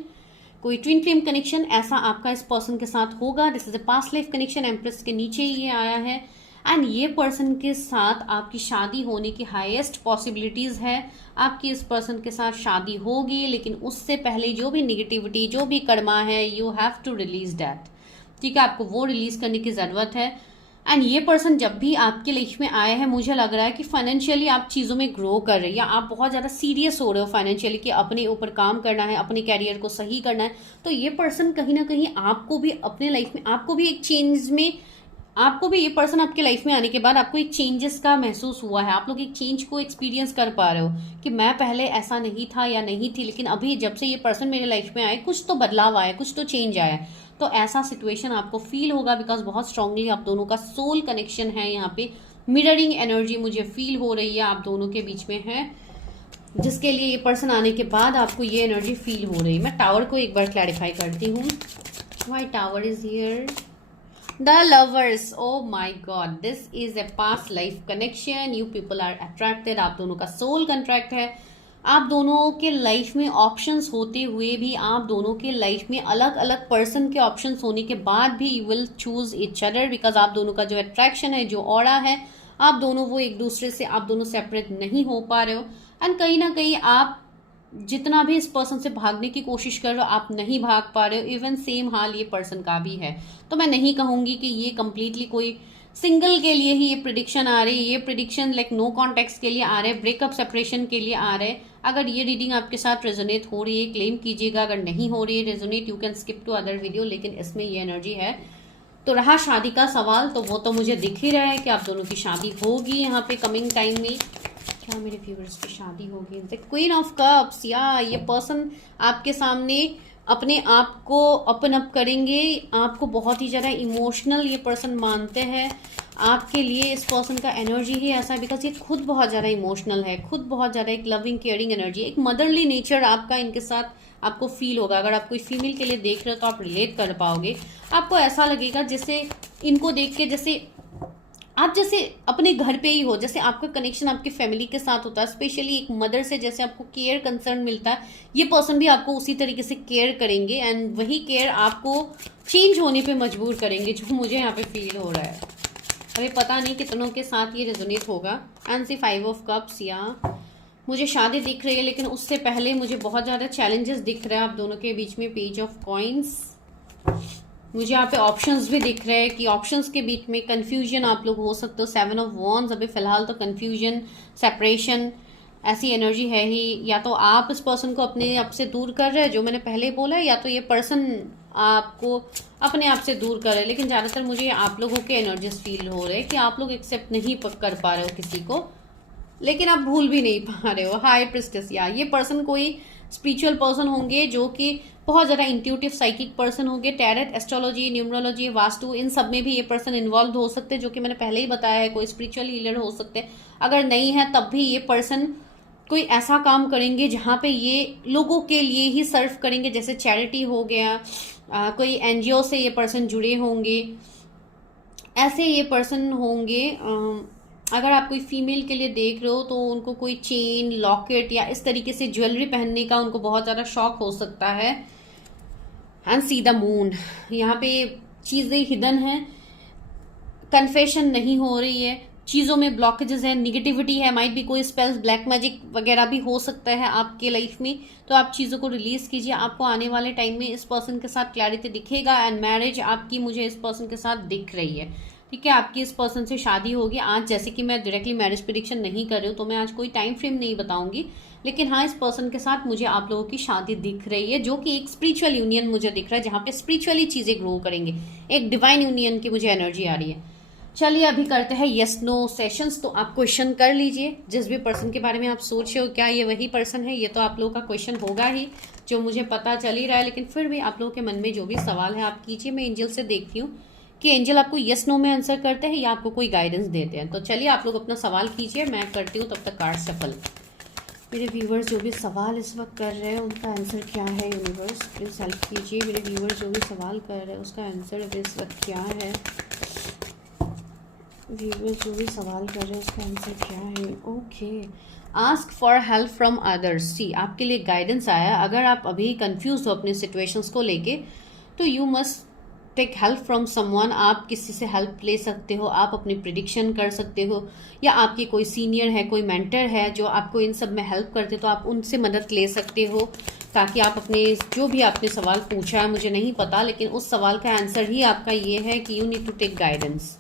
कोई ट्विन फ्लेम कनेक्शन ऐसा आपका इस पर्सन के साथ होगा। This is a past life connection, empress के नीचे ही ये आया है। एंड ये पर्सन के साथ आपकी शादी होने की हाईएस्ट पॉसिबिलिटीज है। आपकी इस पर्सन के साथ शादी होगी, लेकिन उससे पहले जो भी निगेटिविटी, जो भी कर्मा है, you have to release that. ठीक है, आपको वो रिलीज करने की जरूरत है। एंड ये पर्सन जब भी आपके लाइफ में आए हैं, मुझे लग रहा है कि फाइनेंशियली आप चीज़ों में ग्रो कर रहे हैं या आप बहुत ज़्यादा सीरियस हो रहे हो फाइनेंशियली कि अपने ऊपर काम करना है, अपने कैरियर को सही करना है। तो ये पर्सन कहीं ना कहीं आपको भी अपने लाइफ में, आपको भी एक चेंज में, आपको भी ये पर्सन आपके लाइफ में आने के बाद आपको एक चेंजेस का महसूस हुआ है। आप लोग एक चेंज को एक्सपीरियंस कर पा रहे हो कि मैं पहले ऐसा नहीं था या नहीं थी, लेकिन अभी जब से ये पर्सन मेरे लाइफ में आए कुछ तो बदलाव आया, कुछ तो चेंज आया। तो ऐसा सिचुएशन आपको फील होगा बिकॉज बहुत स्ट्रांगली आप दोनों का सोल कनेक्शन है। यहाँ पे मिररिंग एनर्जी मुझे फील हो रही है आप दोनों के बीच में है, जिसके लिए ये पर्सन आने के बाद आपको ये एनर्जी फील हो रही है। मैं टावर को एक बार क्लैरिफाई करती हूँ। Why tower is here, the lovers. Oh my god, this is a past life connection. You people are attracted, आप दोनों का सोल कॉन्ट्रैक्ट है। आप दोनों के लाइफ में ऑप्शंस होते हुए भी, आप दोनों के लाइफ में अलग अलग पर्सन के ऑप्शंस होने के बाद भी you will choose each other, because आप दोनों का जो अट्रैक्शन है, जो ऑरा है, आप दोनों वो एक दूसरे से, आप दोनों सेपरेट नहीं हो पा रहे हो। एंड कहीं ना कहीं आप जितना भी इस पर्सन से भागने की कोशिश कर रहे हो, आप नहीं भाग पा रहे हो। इवन सेम हाल ये पर्सन का भी है। तो मैं नहीं कहूँगी कि ये कंप्लीटली कोई सिंगल के लिए ही ये प्रिडिक्शन आ रही है। ये प्रिडिक्शन लाइक नो कॉन्टेक्स्ट के लिए आ रहे हैं, ब्रेकअप सेपरेशन के लिए आ रहे हैं। अगर ये रीडिंग आपके साथ रेजोनेट हो रही है क्लेम कीजिएगा, अगर नहीं हो रही है resonate you can skip to other video. लेकिन इसमें ये एनर्जी है। तो रहा शादी का सवाल, तो वो तो मुझे दिख ही रहा है कि आप दोनों की शादी होगी यहाँ पे कमिंग टाइम में। क्या मेरे व्यूअर्स की शादी होगी? द क्वीन ऑफ कप्स, या ये पर्सन आपके सामने अपने आप को ओपन अप करेंगे, आपको बहुत ही ज़्यादा इमोशनल ये पर्सन मानते हैं। आपके लिए इस पर्सन का एनर्जी ही ऐसा है बिकॉज ये खुद बहुत ज़्यादा इमोशनल है, खुद बहुत ज़्यादा एक लविंग केयरिंग एनर्जी, एक मदरली नेचर आपका इनके साथ आपको फील होगा। अगर आप कोई फीमेल के लिए देख रहे हो तो आप रिलेट कर पाओगे। आपको ऐसा लगेगा जैसे इनको देख के जैसे आप जैसे अपने घर पे ही हो, जैसे आपका कनेक्शन आपकी फैमिली के साथ होता है, स्पेशली एक मदर से जैसे आपको केयर कंसर्न मिलता है, ये पर्सन भी आपको उसी तरीके से केयर करेंगे एंड वही केयर आपको चेंज होने पे मजबूर करेंगे, जो मुझे यहाँ पे फील हो रहा है। अभी पता नहीं कितनों के साथ ये रेजोनेट होगा। एंड सी 5 ऑफ कप्स, या मुझे शादी दिख रही है लेकिन उससे पहले मुझे बहुत ज़्यादा चैलेंजेस दिख रहे हैं आप दोनों के बीच में। पेज ऑफ कॉइन्स, मुझे यहाँ पे ऑप्शंस भी दिख रहे हैं कि ऑप्शंस के बीच में कंफ्यूजन आप लोग हो सकते हो। 7 ऑफ वॉन्ड्स, अभी फिलहाल तो कंफ्यूजन, सेपरेशन ऐसी एनर्जी है ही। या तो आप इस पर्सन को अपने आप से दूर कर रहे हैं, जो मैंने पहले बोला, या तो ये पर्सन आपको अपने आप से दूर कर रहे हैं। लेकिन ज़्यादातर मुझे आप लोगों के एनर्जीज फील हो रहे हैं कि आप लोग एक्सेप्ट नहीं कर पा रहे हो किसी को, लेकिन आप भूल भी नहीं पा रहे हो। हाई प्रिस्टेस, या ये पर्सन कोई स्पिरिचुअल पर्सन होंगे जो कि बहुत ज़्यादा इंट्यूटिव साइकिक पर्सन होंगे। टैरेट, एस्ट्रोलॉजी, न्यूमरोलॉजी, वास्तु, इन सब में भी ये पर्सन इन्वॉल्व हो सकते हैं, जो कि मैंने पहले ही बताया है। कोई स्पिरिचुअल हीलर हो सकते हैं, अगर नहीं है तब भी ये पर्सन कोई ऐसा काम करेंगे जहाँ पे ये लोगों के लिए ही सर्व करेंगे, जैसे चैरिटी हो गया, कोई एनजीओ से ये पर्सन जुड़े होंगे, ऐसे ये पर्सन होंगे। अगर आप कोई फीमेल के लिए देख रहे हो तो उनको कोई चेन, लॉकेट या इस तरीके से ज्वेलरी पहनने का उनको बहुत ज़्यादा शौक हो सकता है। एंड सी द मून, यहाँ पे चीज़ें हिडन हैं, कन्फेशन नहीं हो रही है, चीज़ों में ब्लॉकेजेस है, निगेटिविटी है, माइट भी कोई स्पेल्स, ब्लैक मैजिक वगैरह भी हो सकता है आपके लाइफ में। तो आप चीज़ों को रिलीज कीजिए। आपको आने वाले टाइम में इस पर्सन के साथ क्लैरिटी दिखेगा एंड मैरिज आपकी मुझे इस पर्सन के साथ दिख रही है। ठीक है, आपकी इस पर्सन से शादी होगी आज। जैसे कि मैं डायरेक्टली मैरिज प्रेडिक्शन नहीं कर रही हूँ तो मैं आज कोई टाइम फ्रेम नहीं बताऊंगी, लेकिन हाँ, इस पर्सन के साथ मुझे आप लोगों की शादी दिख रही है, जो कि एक स्पिरिचुअल यूनियन मुझे दिख रहा है, जहाँ पे स्पिरिचुअली चीज़ें ग्रो करेंगे। एक डिवाइन यूनियन की मुझे एनर्जी आ रही है। चलिए अभी करते हैं येस नो सेशंस। तो आप क्वेश्चन कर लीजिए जिस भी पर्सन के बारे में आप सोच रहे हो, क्या ये वही पर्सन है? ये तो आप लोगों का क्वेश्चन होगा ही, जो मुझे पता चल ही रहा है, लेकिन फिर भी आप लोगों के मन में जो भी सवाल है आप कीजिए। मैं एंजल से देखती हूँ कि एंजल आपको येस नो में आंसर करते हैं या आपको कोई गाइडेंस देते हैं। तो चलिए आप लोग अपना सवाल कीजिए, मैं करती हूँ तब तक कार्ड सफल। मेरे व्यूवर्स जो भी सवाल इस वक्त कर रहे हैं उनका आंसर क्या है? यूनिवर्स प्लीज हेल्प कीजिए। मेरे व्यूवर्स जो भी सवाल कर रहे हैं उसका आंसर इस वक्त क्या है? व्यूवर्स जो भी सवाल कर रहे हैं उसका आंसर क्या है? Okay, ask for help from others. See, आपके लिए गाइडेंस आया। अगर आप अभी कंफ्यूज हो अपने सिचुएशंस को लेके तो you must take help from someone. आप किसी से हेल्प ले सकते हो, आप अपनी प्रिडिक्शन कर सकते हो, या आपकी कोई सीनियर है, कोई मेंटर है जो आपको इन सब में हेल्प करते, तो आप उनसे मदद ले सकते हो, ताकि आप अपने जो भी आपने सवाल पूछा है, मुझे नहीं पता, लेकिन उस सवाल का आंसर ही आपका ये है कि you need to take guidance.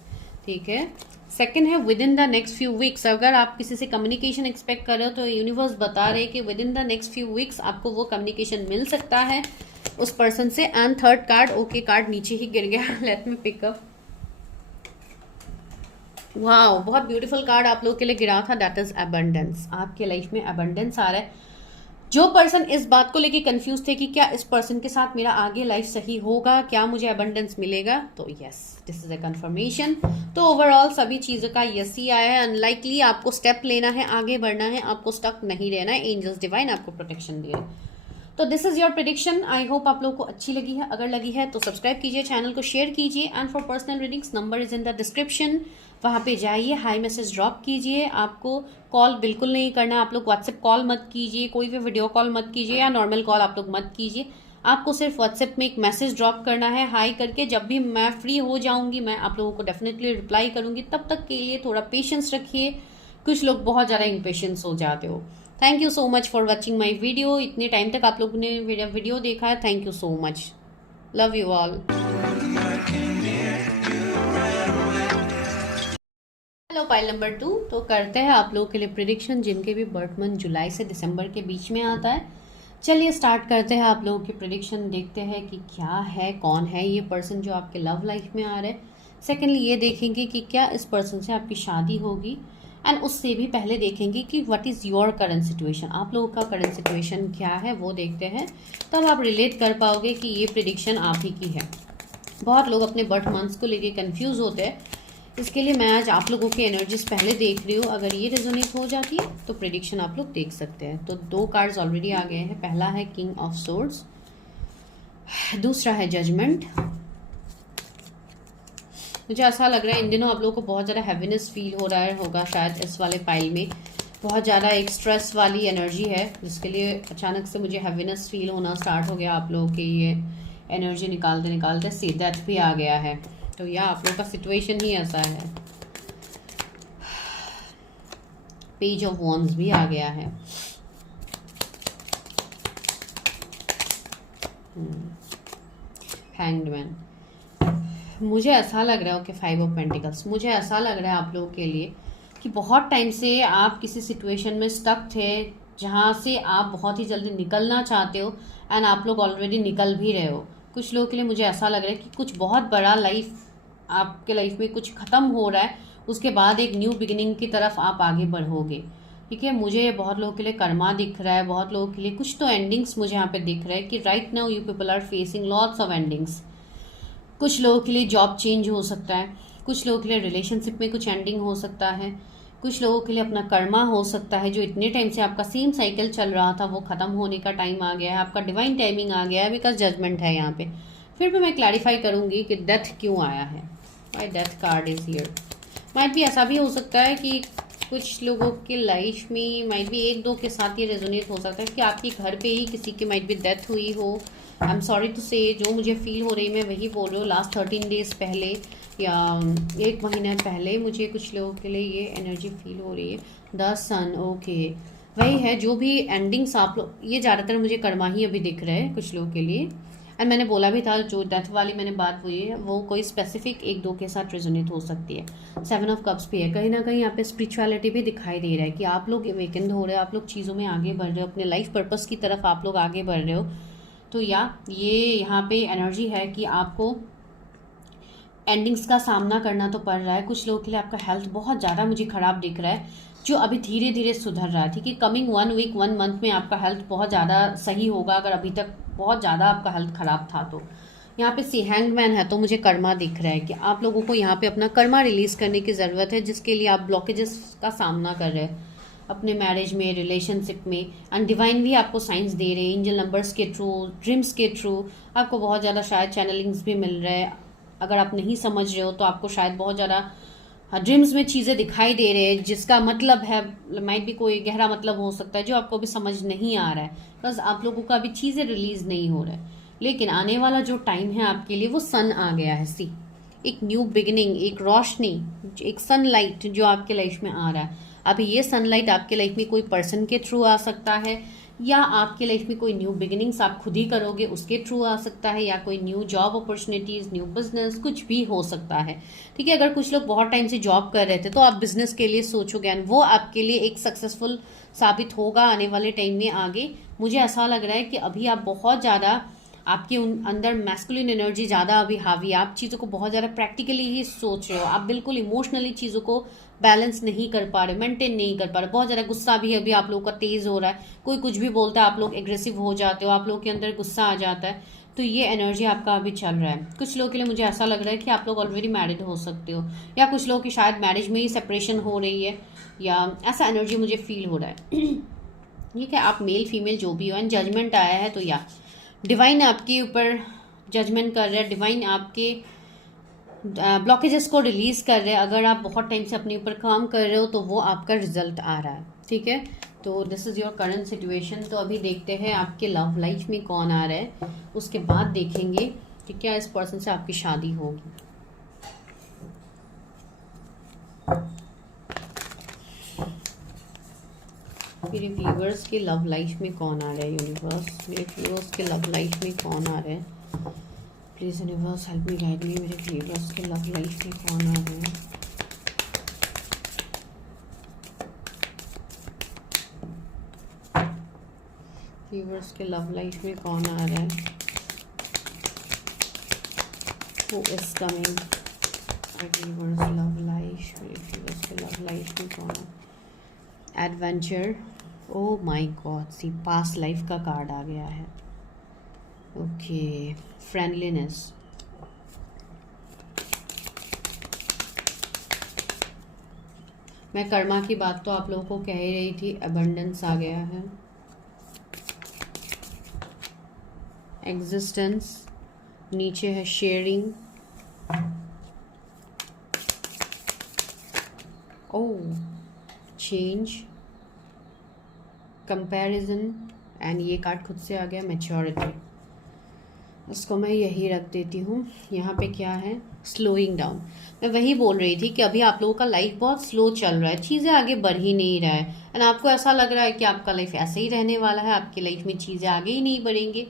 ठीक है। सेकंड है within the next few weeks. अगर आप किसी से कम्युनिकेशन एक्सपेक्ट कर रहे हो तो यूनिवर्स बता रहे हैं कि within the next few weeks आपको वो कम्युनिकेशन मिल सकता है उस पर्सन से। And third card, okay, card नीचे ही गिर गया, let me pick up. Wow, बहुत ब्यूटीफुल कार्ड आप लोग के लिए गिरा था, दैट इज अबंडेंस। आपके लाइफ में अबंडेंस आ रहा है। जो पर्सन इस बात को लेके कंफ्यूज थे कि क्या इस पर्सन के साथ मेरा आगे लाइफ सही होगा, क्या मुझे अबंडेंस मिलेगा, तो yes, this is a confirmation. तो ओवरऑल सभी चीज़ों का यस ही आया है। अनलाइकली आपको स्टेप लेना है, आगे बढ़ना है, आपको स्टक नहीं रहना है। एंजल्स डिवाइन आपको प्रोटेक्शन दे रहे हैं। तो this is your prediction. I hope आप लोगों को अच्छी लगी है। अगर लगी है तो सब्सक्राइब कीजिए, चैनल को शेयर कीजिए। And for personal readings number is in the description, वहाँ पे जाइए, हाई मैसेज ड्रॉप कीजिए। आपको कॉल बिल्कुल नहीं करना, आप लोग व्हाट्सएप कॉल मत कीजिए, कोई भी वीडियो कॉल मत कीजिए या नॉर्मल कॉल आप लोग मत कीजिए। आपको सिर्फ व्हाट्सएप में एक मैसेज ड्रॉप करना है हाई करके। जब भी मैं फ्री हो जाऊंगी मैं आप लोगों को डेफिनेटली रिप्लाई करूंगी। तब तक के लिए थोड़ा पेशेंस रखिए, कुछ लोग बहुत ज़्यादा इम्पेशेंस हो जाते हो। Thank you so much for watching my video. इतने टाइम तक आप लोगों ने वीडियो देखा है, thank you so much, love you all. Hello pile number 2। तो करते हैं आप लोगों के लिए प्रिडिक्शन जिनके भी बर्थ मंथ जुलाई से दिसंबर के बीच में आता है। चलिए स्टार्ट करते हैं आप लोगों की प्रिडिक्शन। देखते हैं कि क्या है, कौन है ये पर्सन जो आपके लव लाइफ में आ रहे हैं, सेकेंडली ये देखेंगे कि क्या इस पर्सन से आपकी शादी होगी, एंड उससे भी पहले देखेंगे कि what is your current situation, आप लोगों का करंट सिचुएशन क्या है वो देखते हैं। तब आप रिलेट कर पाओगे कि ये प्रिडिक्शन आप ही की है। बहुत लोग अपने बर्थ मंथ्स को लेके कंफ्यूज होते हैं, इसके लिए मैं आज आप लोगों की एनर्जीज पहले देख रही हूँ। अगर ये रेजोनेट हो जाती है तो प्रिडिक्शन आप लोग देख सकते हैं। तो 2 कार्ड्स ऑलरेडी आ गए हैं। पहला है किंग ऑफ सोर्ड्स, दूसरा है जजमेंट। मुझे ऐसा लग रहा है इन दिनों आप लोगों को बहुत ज़्यादा हैवीनेस फील हो रहा है होगा, शायद इस वाले पाइल में बहुत ज़्यादा एक स्ट्रेस वाली एनर्जी है, जिसके लिए अचानक से मुझे हैवीनेस फील होना स्टार्ट हो गया। आप लोगों के ये एनर्जी निकालते निकालते सी डेथ भी आ गया है। तो यह आप लोगों का सिचुएशन ही ऐसा है। पेज ऑफ वॉन्ड्स भी आ गया है। Hanged man. मुझे ऐसा लग रहा है, ओके 5 ऑफ पेंटिकल्स, मुझे ऐसा लग रहा है आप लोगों के लिए कि बहुत टाइम से आप किसी सिचुएशन में स्टक थे जहाँ से आप बहुत ही जल्दी निकलना चाहते हो, एंड आप लोग ऑलरेडी निकल भी रहे हो। कुछ लोगों के लिए मुझे ऐसा लग रहा है कि कुछ बहुत बड़ा आपके लाइफ में कुछ ख़त्म हो रहा है, उसके बाद एक न्यू बिगिनिंग की तरफ आप आगे बढ़ोगे। ठीक है, मुझे बहुत लोगों के लिए कर्मा दिख रहा है, बहुत लोगों के लिए कुछ तो एंडिंग्स मुझे यहाँ पे दिख रहा है कि right now you people are facing lots of endings. कुछ लोगों के लिए जॉब चेंज हो सकता है, कुछ लोगों के लिए रिलेशनशिप में कुछ एंडिंग हो सकता है, कुछ लोगों के लिए अपना कर्मा हो सकता है, जो इतने टाइम से आपका सेम साइकिल चल रहा था वो ख़त्म होने का टाइम आ गया है, आपका डिवाइन टाइमिंग आ गया है, बिकॉज जजमेंट है यहाँ पे। फिर भी मैं क्लैरिफाई करूँगी कि डेथ क्यों आया है, why death card is here. Might भी ऐसा भी हो सकता है कि कुछ लोगों के लाइफ में माइट भी 1-2 के साथ ये रेजोनेट हो सकता है कि आपके घर पे ही किसी की माइट भी डेथ हुई हो। आई एम सॉरी टू से, जो मुझे फील हो रही है मैं वही बोल रही हूँ। लास्ट 13 डेज पहले या 1 महीना पहले मुझे कुछ लोगों के लिए ये एनर्जी फील हो रही है। द सन, ओके वही है। जो भी एंडिंग्स आप लोग, ये ज़्यादातर मुझे कर्मा ही अभी दिख रहा है कुछ लोगों के लिए। एंड मैंने बोला भी था जो डेथ वाली मैंने बात हुई है वो कोई स्पेसिफिक 1-2 के साथ रेजोनेट हो सकती है। 7 ऑफ कप्स भी है, कहीं ना कहीं यहाँ पे स्पिरिचुअलिटी भी दिखाई दे रहा है कि आप लोग अवेकन हो रहे हो, आप लोग चीज़ों में आगे बढ़ रहे हो, अपने लाइफ पर्पस की तरफ आप लोग आगे बढ़ रहे हो। तो ये यहाँ पे एनर्जी है कि आपको एंडिंग्स का सामना करना तो पड़ रहा है। कुछ लोगों के लिए आपका हेल्थ बहुत ज़्यादा मुझे ख़राब दिख रहा है, जो अभी धीरे धीरे सुधर रहा है। ठीक है, कमिंग 1 वीक 1 मंथ में आपका हेल्थ बहुत ज़्यादा सही होगा, अगर अभी तक बहुत ज़्यादा आपका हेल्थ ख़राब था तो। यहाँ पे सी हैंगमैन है, तो मुझे कर्मा दिख रहा है कि आप लोगों को यहाँ पे अपना कर्मा रिलीज़ करने की ज़रूरत है, जिसके लिए आप ब्लॉकेजेस का सामना कर रहे हैं अपने मैरिज में, रिलेशनशिप में। एंड डिवाइन भी आपको साइंस दे रहे हैं, एंजल नंबर्स के थ्रू, ड्रीम्स के थ्रू आपको बहुत ज़्यादा शायद चैनलिंग्स भी मिल रहे हैं। अगर आप नहीं समझ रहे हो तो आपको शायद बहुत ज़्यादा ड्रीम्स में चीज़ें दिखाई दे रहे हैं, जिसका मतलब है माइट भी कोई गहरा मतलब हो सकता है जो आपको अभी समझ नहीं आ रहा है, बस आप लोगों का अभी चीज़ें रिलीज नहीं हो रहा है। लेकिन आने वाला जो टाइम है आपके लिए वो सन आ गया है। सी, एक न्यू बिगिनिंग, एक रोशनी, एक सनलाइट जो आपके लाइफ में आ रहा है। अभी ये सनलाइट आपके लाइफ में कोई पर्सन के थ्रू आ सकता है, या आपके लाइफ में कोई न्यू बिगिनिंग्स आप खुद ही करोगे उसके थ्रू आ सकता है, या कोई new job opportunities, new business, कुछ भी हो सकता है। ठीक है, अगर कुछ लोग बहुत टाइम से जॉब कर रहे थे तो आप बिजनेस के लिए सोचोगे, एंड वो आपके लिए एक सक्सेसफुल साबित होगा आने वाले टाइम में आगे। मुझे ऐसा लग रहा है कि अभी आप बहुत ज़्यादा, आपके अंदर मैस्कुलिन एनर्जी ज़्यादा अभी हावी है, आप चीज़ों को बहुत ज़्यादा प्रैक्टिकली ही सोच रहे हो, आप बिल्कुल इमोशनली चीज़ों को बैलेंस नहीं कर पा रहे, मेंटेन नहीं कर पा रहे। बहुत ज़्यादा गुस्सा भी अभी आप लोगों का तेज़ हो रहा है, कोई कुछ भी बोलता है आप लोग एग्रेसिव हो जाते हो, आप लोगों के अंदर गुस्सा आ जाता है। तो ये एनर्जी आपका अभी चल रहा है। कुछ लोगों के लिए मुझे ऐसा लग रहा है कि आप लोग ऑलरेडी मैरिड हो सकते हो, या कुछ लोगों की शायद मैरिज में ही सेपरेशन हो रही है, या ऐसा एनर्जी मुझे फील हो रहा है। ठीक है, आप मेल फीमेल जो भी हो। एंड जजमेंट आया है, तो या डिवाइन आपके ऊपर जजमेंट कर रहा है, डिवाइन आपके ब्लॉकेजेस को रिलीज कर रहे हैं। अगर आप बहुत टाइम से अपने ऊपर काम कर रहे हो तो वो आपका रिजल्ट आ रहा है। ठीक है, तो this is your current situation. तो अभी देखते हैं आपके लव लाइफ में कौन आ रहा है, उसके बाद देखेंगे कि क्या इस पर्सन से आपकी शादी होगी। मेरे व्यूअर्स के लव लाइफ में कौन आ रहा है यूनिवर्स, मेरे व्यूअर्स के लव लाइफ में कौन आ रहा है, please universe help me guide मी। मेरे व्यूअर्स के लव लाइफ में कौन आ रहे हैं, व्यूअर्स के लव लाइफ में कौन आ रहा है, who is coming, reverse love life, love life में कौन है? Adventure, oh my god, see past life का कार्ड आ गया है। ओके, फ्रेंडलीनेस, मैं कर्मा की बात तो आप लोगों को कह ही रही थी। अबंडेंस आ गया है। एग्जिस्टेंस, नीचे है sharing, oh change, comparison, and ये कार्ड खुद से आ गया मैच्योरिटी। इसको मैं यही रख देती हूँ। यहाँ पे क्या है? Slowing down. मैं वही बोल रही थी कि अभी आप लोगों का लाइफ बहुत स्लो चल रहा है, चीज़ें आगे बढ़ ही नहीं रहा है, एंड आपको ऐसा लग रहा है कि आपका लाइफ ऐसे ही रहने वाला है, आपकी लाइफ में चीज़ें आगे ही नहीं बढ़ेंगी।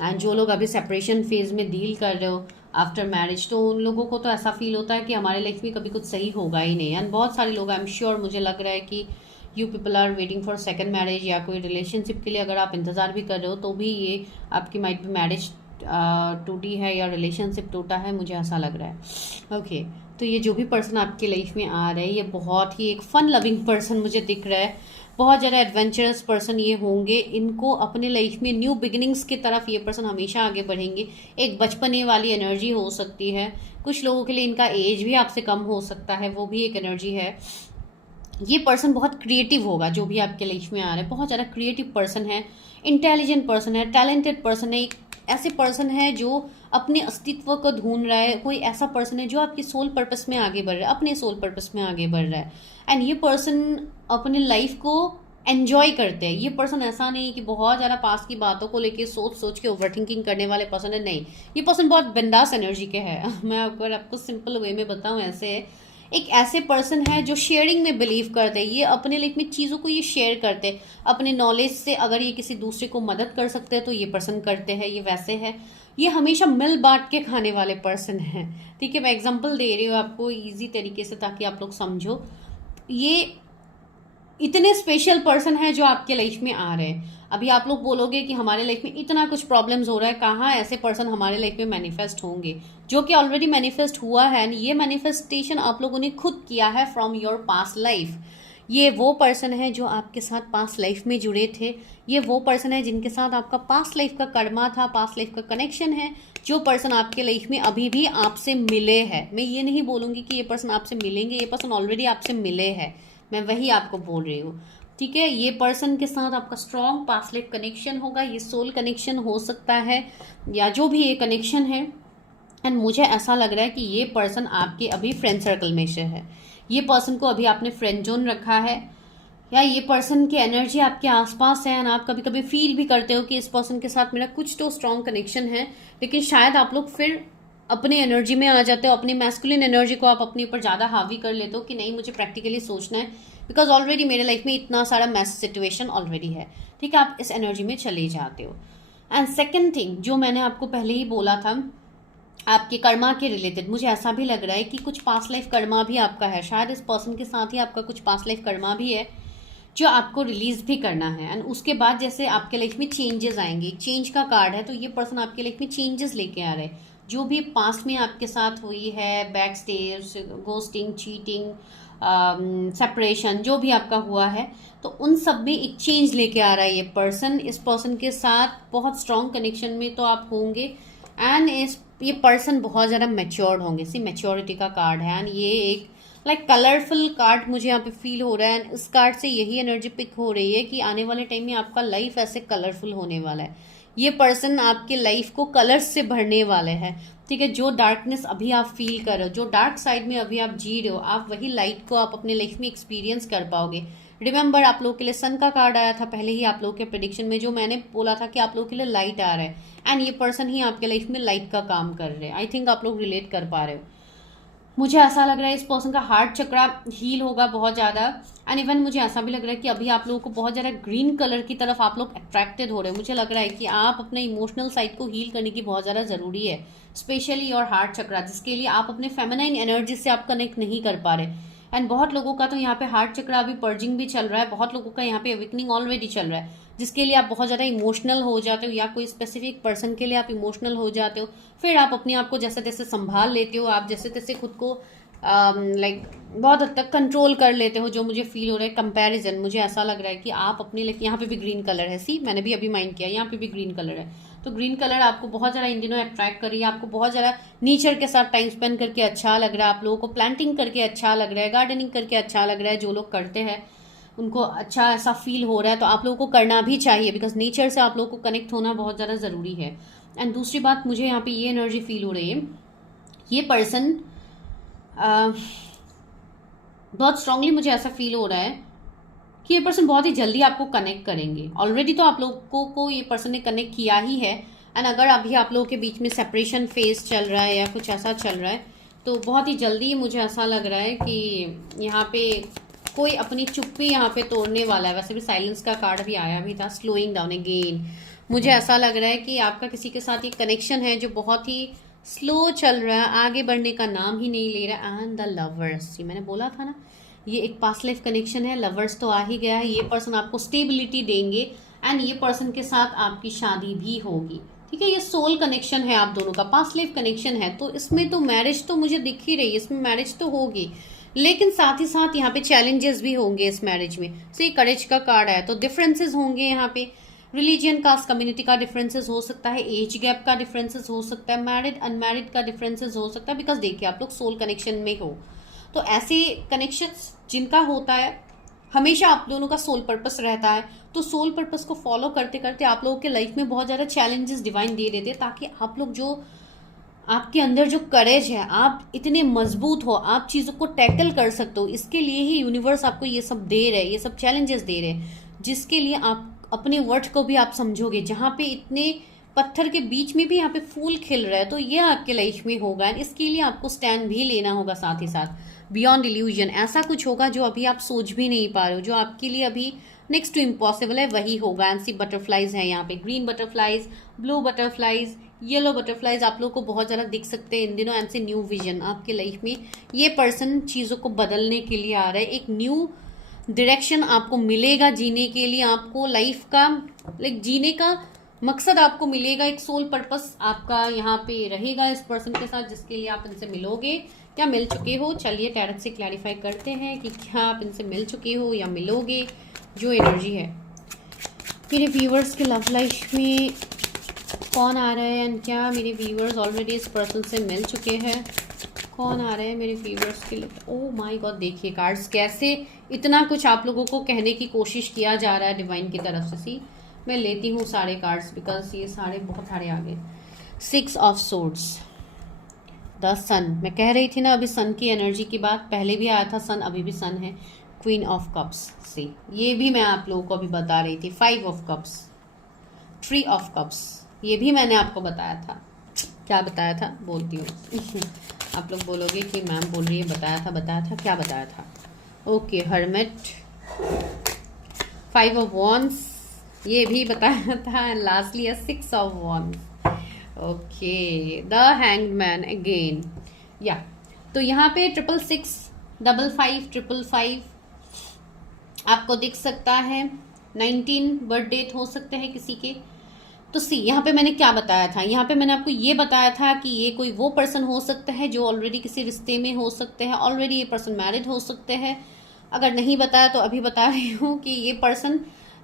एंड जो लोग अभी सेपरेशन फेज में डील कर रहे हो आफ्टर मैरिज, तो उन लोगों को तो ऐसा फील होता है कि हमारे लाइफ में कभी कुछ सही होगा ही नहीं। एंड बहुत सारे लोग, आई एम श्योर, मुझे लग रहा है कि you people are waiting for second marriage, या कोई रिलेशनशिप के लिए अगर आप इंतज़ार भी कर रहे हो तो भी ये आपकी माइट भी मैरिज टूटी है या रिलेशनशिप टूटा है, मुझे ऐसा लग रहा है। ओके, तो ये जो भी पर्सन आपकी लाइफ में आ रहे हैं, ये बहुत ही एक फन लविंग पर्सन मुझे दिख रहा है। बहुत ज़्यादा एडवेंचरस पर्सन ये होंगे। इनको अपने लाइफ में न्यू बिगिनिंग्स की तरफ ये पर्सन हमेशा आगे बढ़ेंगे। एक बचपने वाली एनर्जी हो सकती है। कुछ लोगों के लिए इनका एज भी आपसे कम हो सकता है, वो भी एक एनर्जी है। ये पर्सन बहुत क्रिएटिव होगा, जो भी आपके लाइफ में आ रहा है, बहुत ज़्यादा क्रिएटिव पर्सन है, इंटेलिजेंट पर्सन है, टैलेंटेड पर्सन है। एक ऐसे पर्सन है जो अपने अस्तित्व को ढूंढ रहा है। कोई ऐसा पर्सन है जो आपकी सोल पर्पस में आगे बढ़ रहा है, अपने सोल पर्पस में आगे बढ़ रहा है। एंड ये पर्सन अपने लाइफ को एंजॉय करते हैं। ये पर्सन ऐसा नहीं कि बहुत ज़्यादा पास की बातों को लेके सोच सोच के ओवर थिंकिंग करने वाले पर्सन है, नहीं। ये पर्सन बहुत बिंदास एनर्जी के है। मैं अगर आपको सिंपल वे में बताऊं, ऐसे एक ऐसे पर्सन है जो शेयरिंग में बिलीव करते हैं। ये अपने लाइफ में चीज़ों को ये शेयर करते हैं अपने नॉलेज से। अगर ये किसी दूसरे को मदद कर सकते हैं तो ये पर्सन करते हैं। ये वैसे है, ये हमेशा मिल बांट के खाने वाले पर्सन हैं। ठीक है, मैं एग्जांपल दे रही हूँ आपको इजी तरीके से ताकि आप लोग समझो। ये इतने स्पेशल पर्सन है जो आपके लाइफ में आ रहे हैं। अभी आप लोग बोलोगे कि हमारे लाइफ में इतना कुछ प्रॉब्लम्स हो रहा है, कहाँ ऐसे पर्सन हमारे लाइफ में मैनिफेस्ट होंगे, जो कि ऑलरेडी मैनिफेस्ट हुआ है। ये मैनिफेस्टेशन आप लोगों ने खुद किया है फ्रॉम योर पास्ट लाइफ। ये वो पर्सन है जो आपके साथ पास्ट लाइफ में जुड़े थे। ये वो पर्सन है जिनके साथ आपका पास्ट लाइफ का कर्मा था, पास्ट लाइफ का कनेक्शन है। जो पर्सन आपके लाइफ में अभी भी आपसे मिले हैं, मैं ये नहीं बोलूँगी कि ये पर्सन आपसे मिलेंगे, ये पर्सन ऑलरेडी आपसे मिले हैं, मैं वही आपको बोल रही हूँ। ठीक है, ये पर्सन के साथ आपका स्ट्रॉन्ग पास्ट लाइफ कनेक्शन होगा। ये सोल कनेक्शन हो सकता है या जो भी ये कनेक्शन है। एंड मुझे ऐसा लग रहा है कि ये पर्सन आपके अभी फ्रेंड सर्कल में से है। ये पर्सन को अभी आपने फ्रेंड जोन रखा है, या ये पर्सन की एनर्जी आपके आसपास है। एंड आप कभी कभी फील भी करते हो कि इस पर्सन के साथ मेरा कुछ तो स्ट्रॉन्ग कनेक्शन है, लेकिन शायद आप लोग फिर अपनी एनर्जी में आ जाते हो। अपनी मैस्कुलिन एनर्जी को आप अपने ऊपर ज़्यादा हावी कर लेते हो कि नहीं, मुझे प्रैक्टिकली सोचना है, बिकॉज ऑलरेडी मेरे लाइफ में इतना सारा मैस सिचुएशन ऑलरेडी है। ठीक है, आप इस एनर्जी में चले जाते हो। एंड सेकेंड थिंग, जो मैंने आपको पहले ही बोला था आपके कर्मा के रिलेटेड, मुझे ऐसा भी लग रहा है कि कुछ पास्ट लाइफ कर्मा भी आपका है। शायद इस पर्सन के साथ ही आपका कुछ पास्ट लाइफ कर्मा भी है जो आपको रिलीज भी करना है। एंड उसके बाद जैसे आपके लाइफ में चेंजेस आएंगे, चेंज का कार्ड है, तो ये पर्सन आपके लाइफ में चेंजेस लेके आ रहे हैं। जो भी पास्ट में आपके साथ हुई है, back stage, ghosting, cheating, separation, जो भी आपका हुआ है, तो उन सब में एक चेंज लेके आ रहा है ये पर्सन। इस पर्सन के साथ बहुत स्ट्रॉन्ग कनेक्शन में तो आप होंगे। एंड ये पर्सन बहुत ज़्यादा मैच्योर्ड होंगे। सी मैच्योरिटी का कार्ड है। एंड ये एक लाइक कलरफुल कार्ड मुझे यहाँ पे फील हो रहा है। इस कार्ड से यही एनर्जी पिक हो रही है कि आने वाले टाइम में आपका लाइफ ऐसे कलरफुल होने वाला है। ये पर्सन आपके लाइफ को कलर्स से भरने वाले हैं। ठीक है, जो डार्कनेस अभी आप फील कर रहे हो, जो डार्क साइड में अभी आप जी रहे हो, आप वही लाइट को आप अपने लाइफ में एक्सपीरियंस कर पाओगे। रिमेंबर, आप लोगों के लिए सन का कार्ड आया था पहले ही आप लोगों के प्रेडिक्शन में, जो मैंने बोला था कि आप लोगों के लिए लाइट आ रहा है। एंड ये पर्सन ही आपके लाइफ में लाइट का काम कर रहे हैं। आई थिंक आप लोग रिलेट कर पा रहे हो। मुझे ऐसा लग रहा है इस पर्सन का हार्ट चक्रा हील होगा बहुत ज़्यादा। एंड इवन मुझे ऐसा भी लग रहा है कि अभी आप लोगों को बहुत ज़्यादा ग्रीन कलर की तरफ आप लोग अट्रैक्टेड हो रहे हैं। मुझे लग रहा है कि आप अपने इमोशनल साइड को हील करने की बहुत ज़्यादा ज़रूरी है, स्पेशली योर हार्ट चक्रा, जिसके लिए आप अपने फेमिनाइन एनर्जी से आप कनेक्ट नहीं कर पा रहे। एंड बहुत लोगों का तो यहाँ पे हार्ट चक्रा अभी पर्जिंग भी चल रहा है, बहुत लोगों का यहाँ पे अवेकनिंग ऑलरेडी चल रहा है, जिसके लिए आप बहुत ज़्यादा इमोशनल हो जाते हो, या कोई स्पेसिफिक पर्सन के लिए आप इमोशनल हो जाते हो। फिर आप अपने आप को जैसे तैसे संभाल लेते हो, आप जैसे तैसे खुद को लाइक बहुत हद तक कंट्रोल कर लेते हो, जो मुझे फील हो रहा है। कंपैरिजन, मुझे ऐसा लग रहा है कि आप अपने लाइक, यहाँ पे भी ग्रीन कलर है, सी मैंने भी अभी माइंड किया, यहाँ पे भी ग्रीन कलर है। तो ग्रीन कलर आपको बहुत ज़्यादा इन दिनों अट्रैक्ट कर रही है, आपको बहुत ज़्यादा नेचर के साथ टाइम स्पेंड करके अच्छा लग रहा है, आप लोगों को प्लांटिंग करके अच्छा लग रहा है, गार्डनिंग करके अच्छा लग रहा है। जो लोग करते हैं उनको अच्छा ऐसा फील हो रहा है, तो आप लोगों को करना भी चाहिए, बिकॉज नेचर से आप लोगों को कनेक्ट होना बहुत ज़्यादा ज़रूरी है। एंड दूसरी बात, मुझे यहाँ पे ये एनर्जी फील हो रही है, ये पर्सन बहुत स्ट्रांगली मुझे ऐसा फील हो रहा है कि ये पर्सन बहुत ही जल्दी आपको कनेक्ट करेंगे। ऑलरेडी तो आप लोगों को ये पर्सन ने कनेक्ट किया ही है। एंड अगर अभी आप लोगों के बीच में सेपरेशन फेज चल रहा है या कुछ ऐसा चल रहा है, तो बहुत ही जल्दी मुझे ऐसा लग रहा है कि यहाँ पे कोई अपनी चुप्पी यहाँ पे तोड़ने वाला है। वैसे भी साइलेंस का कार्ड भी आया भी था, स्लोइंग डाउन अगेन। मुझे ऐसा लग रहा है कि आपका किसी के साथ एक कनेक्शन है जो बहुत ही स्लो चल रहा है, आगे बढ़ने का नाम ही नहीं ले रहा। एंड द लवर्स, ये मैंने बोला था ना, ये एक पास्ट लाइफ कनेक्शन है। लवर्स तो आ ही गया है, ये पर्सन आपको स्टेबिलिटी देंगे एंड ये पर्सन के साथ आपकी शादी भी होगी। ठीक है, ये सोल कनेक्शन है आप दोनों का, पास्ट लाइफ कनेक्शन है। तो इसमें तो मैरिज तो मुझे दिख ही रही है, इसमें मैरिज तो होगी, लेकिन साथ ही साथ यहाँ पे चैलेंजेस भी होंगे इस मैरिज में। से करेज का कार्ड है, तो डिफरेंसेस होंगे यहाँ पे। रिलीजियन, कास्ट, कम्युनिटी का डिफरेंसेस हो सकता है, एज गैप का डिफरेंसेस हो सकता है, मैरिड अनमैरिड का डिफरेंसेस हो सकता है। बिकॉज देखिए, आप लोग सोल कनेक्शन में हो, तो ऐसे कनेक्शंस जिनका होता है, हमेशा आप दोनों का सोल पर्पस रहता है। तो सोल पर्पस को फॉलो करते करते आप लोगों के लाइफ में बहुत ज़्यादा चैलेंजेस डिवाइन दे देते हैं, ताकि आप लोग जो आपके अंदर जो करेज है, आप इतने मजबूत हो, आप चीज़ों को टैकल कर सकते हो। इसके लिए ही यूनिवर्स आपको ये सब दे रहे हैं, ये सब चैलेंजेस दे रहे हैं, जिसके लिए आप अपने वर्थ को भी आप समझोगे। जहाँ पे इतने पत्थर के बीच में भी यहाँ पे फूल खिल रहा है, तो ये आपके लाइफ में होगा। एंड इसके लिए आपको स्टैंड भी लेना होगा साथ ही साथ। बियॉन्ड इल्यूजन, ऐसा कुछ होगा जो अभी आप सोच भी नहीं पा रहे हो, जो आपके लिए अभी नेक्स्ट टू इम्पॉसिबल है, वही होगा। एंड सी बटरफ्लाइज है यहाँ पे, green butterflies, blue butterflies, yellow butterflies आप लोग को बहुत ज़्यादा दिख सकते हैं इन दिनों। एंड से न्यू विजन आपके लाइफ में, ये पर्सन चीज़ों को बदलने के लिए आ रहा है। एक न्यू डायरेक्शन आपको मिलेगा जीने के लिए, आपको लाइफ का लाइक जीने का मकसद आपको मिलेगा, एक सोल पर्पस आपका यहाँ पे रहेगा इस पर्सन के साथ, जिसके लिए आप इनसे मिलोगे या मिल चुके हो। चलिए टैरट से क्लैरिफाई करते हैं कि क्या आप इनसे मिल चुके हो या मिलोगे। जो एनर्जी है मेरे व्यूवर्स के लव लाइफ में कौन आ रहा है, एंड क्या मेरे व्यूवर्स ऑलरेडी इस पर्सन से मिल चुके हैं, कौन आ रहा है मेरे व्यूवर्स के लिए। ओह माय गॉड, देखिए कार्ड्स कैसे इतना कुछ आप लोगों को कहने की कोशिश किया जा रहा है डिवाइन की तरफ से। सी मैं लेती हूँ सारे कार्ड्स, बिकॉज ये सारे बहुत सारे आ गए। 6 ऑफ सोर्ड्स, द सन, मैं कह रही थी ना अभी सन की एनर्जी की बात, पहले भी आया था सन, अभी भी सन है। क्वीन ऑफ कप्स, सी ये भी मैं आप लोगों को अभी बता रही थी। 5 ऑफ कप्स, 3 ऑफ कप्स, ये भी मैंने आपको बताया था। क्या बताया था बोलती हूँ आप लोग बोलोगे कि मैम बोल रही है बताया था, क्या बताया था। ओके, हर्मिट, 5 ऑफ वॉन्ड्स, ये भी बताया था। And lastly 6 of wands. Okay, the hanged man again. या तो यहाँ पे 666, 55, 555 आपको दिख सकता है। 19 बर्थ डेट हो सकते हैं किसी के। तो सी यहाँ पे मैंने क्या बताया था, यहाँ पे मैंने आपको ये बताया था कि ये कोई वो पर्सन हो सकता है जो ऑलरेडी किसी रिश्ते में हो सकते हैं, ऑलरेडी ये पर्सन मैरिड हो सकते हैं। अगर नहीं बताया तो अभी बता रही हूँ कि ये पर्सन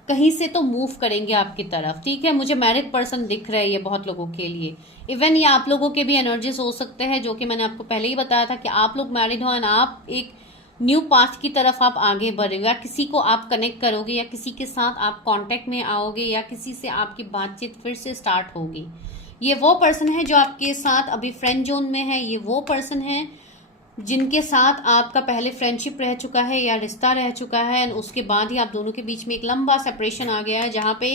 कहीं से तो मूव करेंगे आपकी तरफ। ठीक है, मुझे मैरिड पर्सन दिख रहा है ये बहुत लोगों के लिए। इवन ये आप लोगों के भी एनर्जीज हो सकते हैं, जो कि मैंने आपको पहले ही बताया था कि आप लोग मैरिड हो एंड आप एक न्यू पाथ की तरफ आप आगे बढ़ोगे, या किसी को आप कनेक्ट करोगे, या किसी के साथ आप कांटेक्ट में आओगे, या किसी से आपकी बातचीत फिर से स्टार्ट होगी। ये वो पर्सन है जो आपके साथ अभी फ्रेंड जोन में है, ये वो पर्सन है जिनके साथ आपका पहले फ्रेंडशिप रह चुका है या रिश्ता रह चुका है, एंड उसके बाद ही आप दोनों के बीच में एक लंबा सेपरेशन आ गया है, जहाँ पे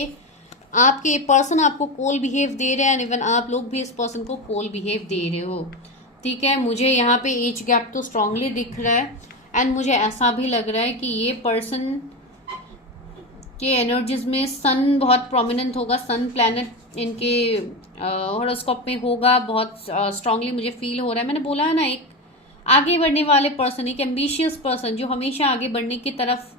आपके पर्सन आपको कोल बिहेव दे रहे हैं, एंड इवन आप लोग भी इस पर्सन को कोल बिहेव दे रहे हो। ठीक है, मुझे यहाँ पे एज गैप तो स्ट्रांगली दिख रहा है, एंड मुझे ऐसा भी लग रहा है कि ये पर्सन के एनर्जीज में सन बहुत प्रोमिनेंट होगा, सन प्लैनेट इनके हॉरोस्कोप में होगा बहुत स्ट्रांगली मुझे फील हो रहा है। मैंने बोला है ना, एक आगे बढ़ने वाले पर्सन, एक एम्बिशियस पर्सन जो हमेशा आगे बढ़ने की तरफ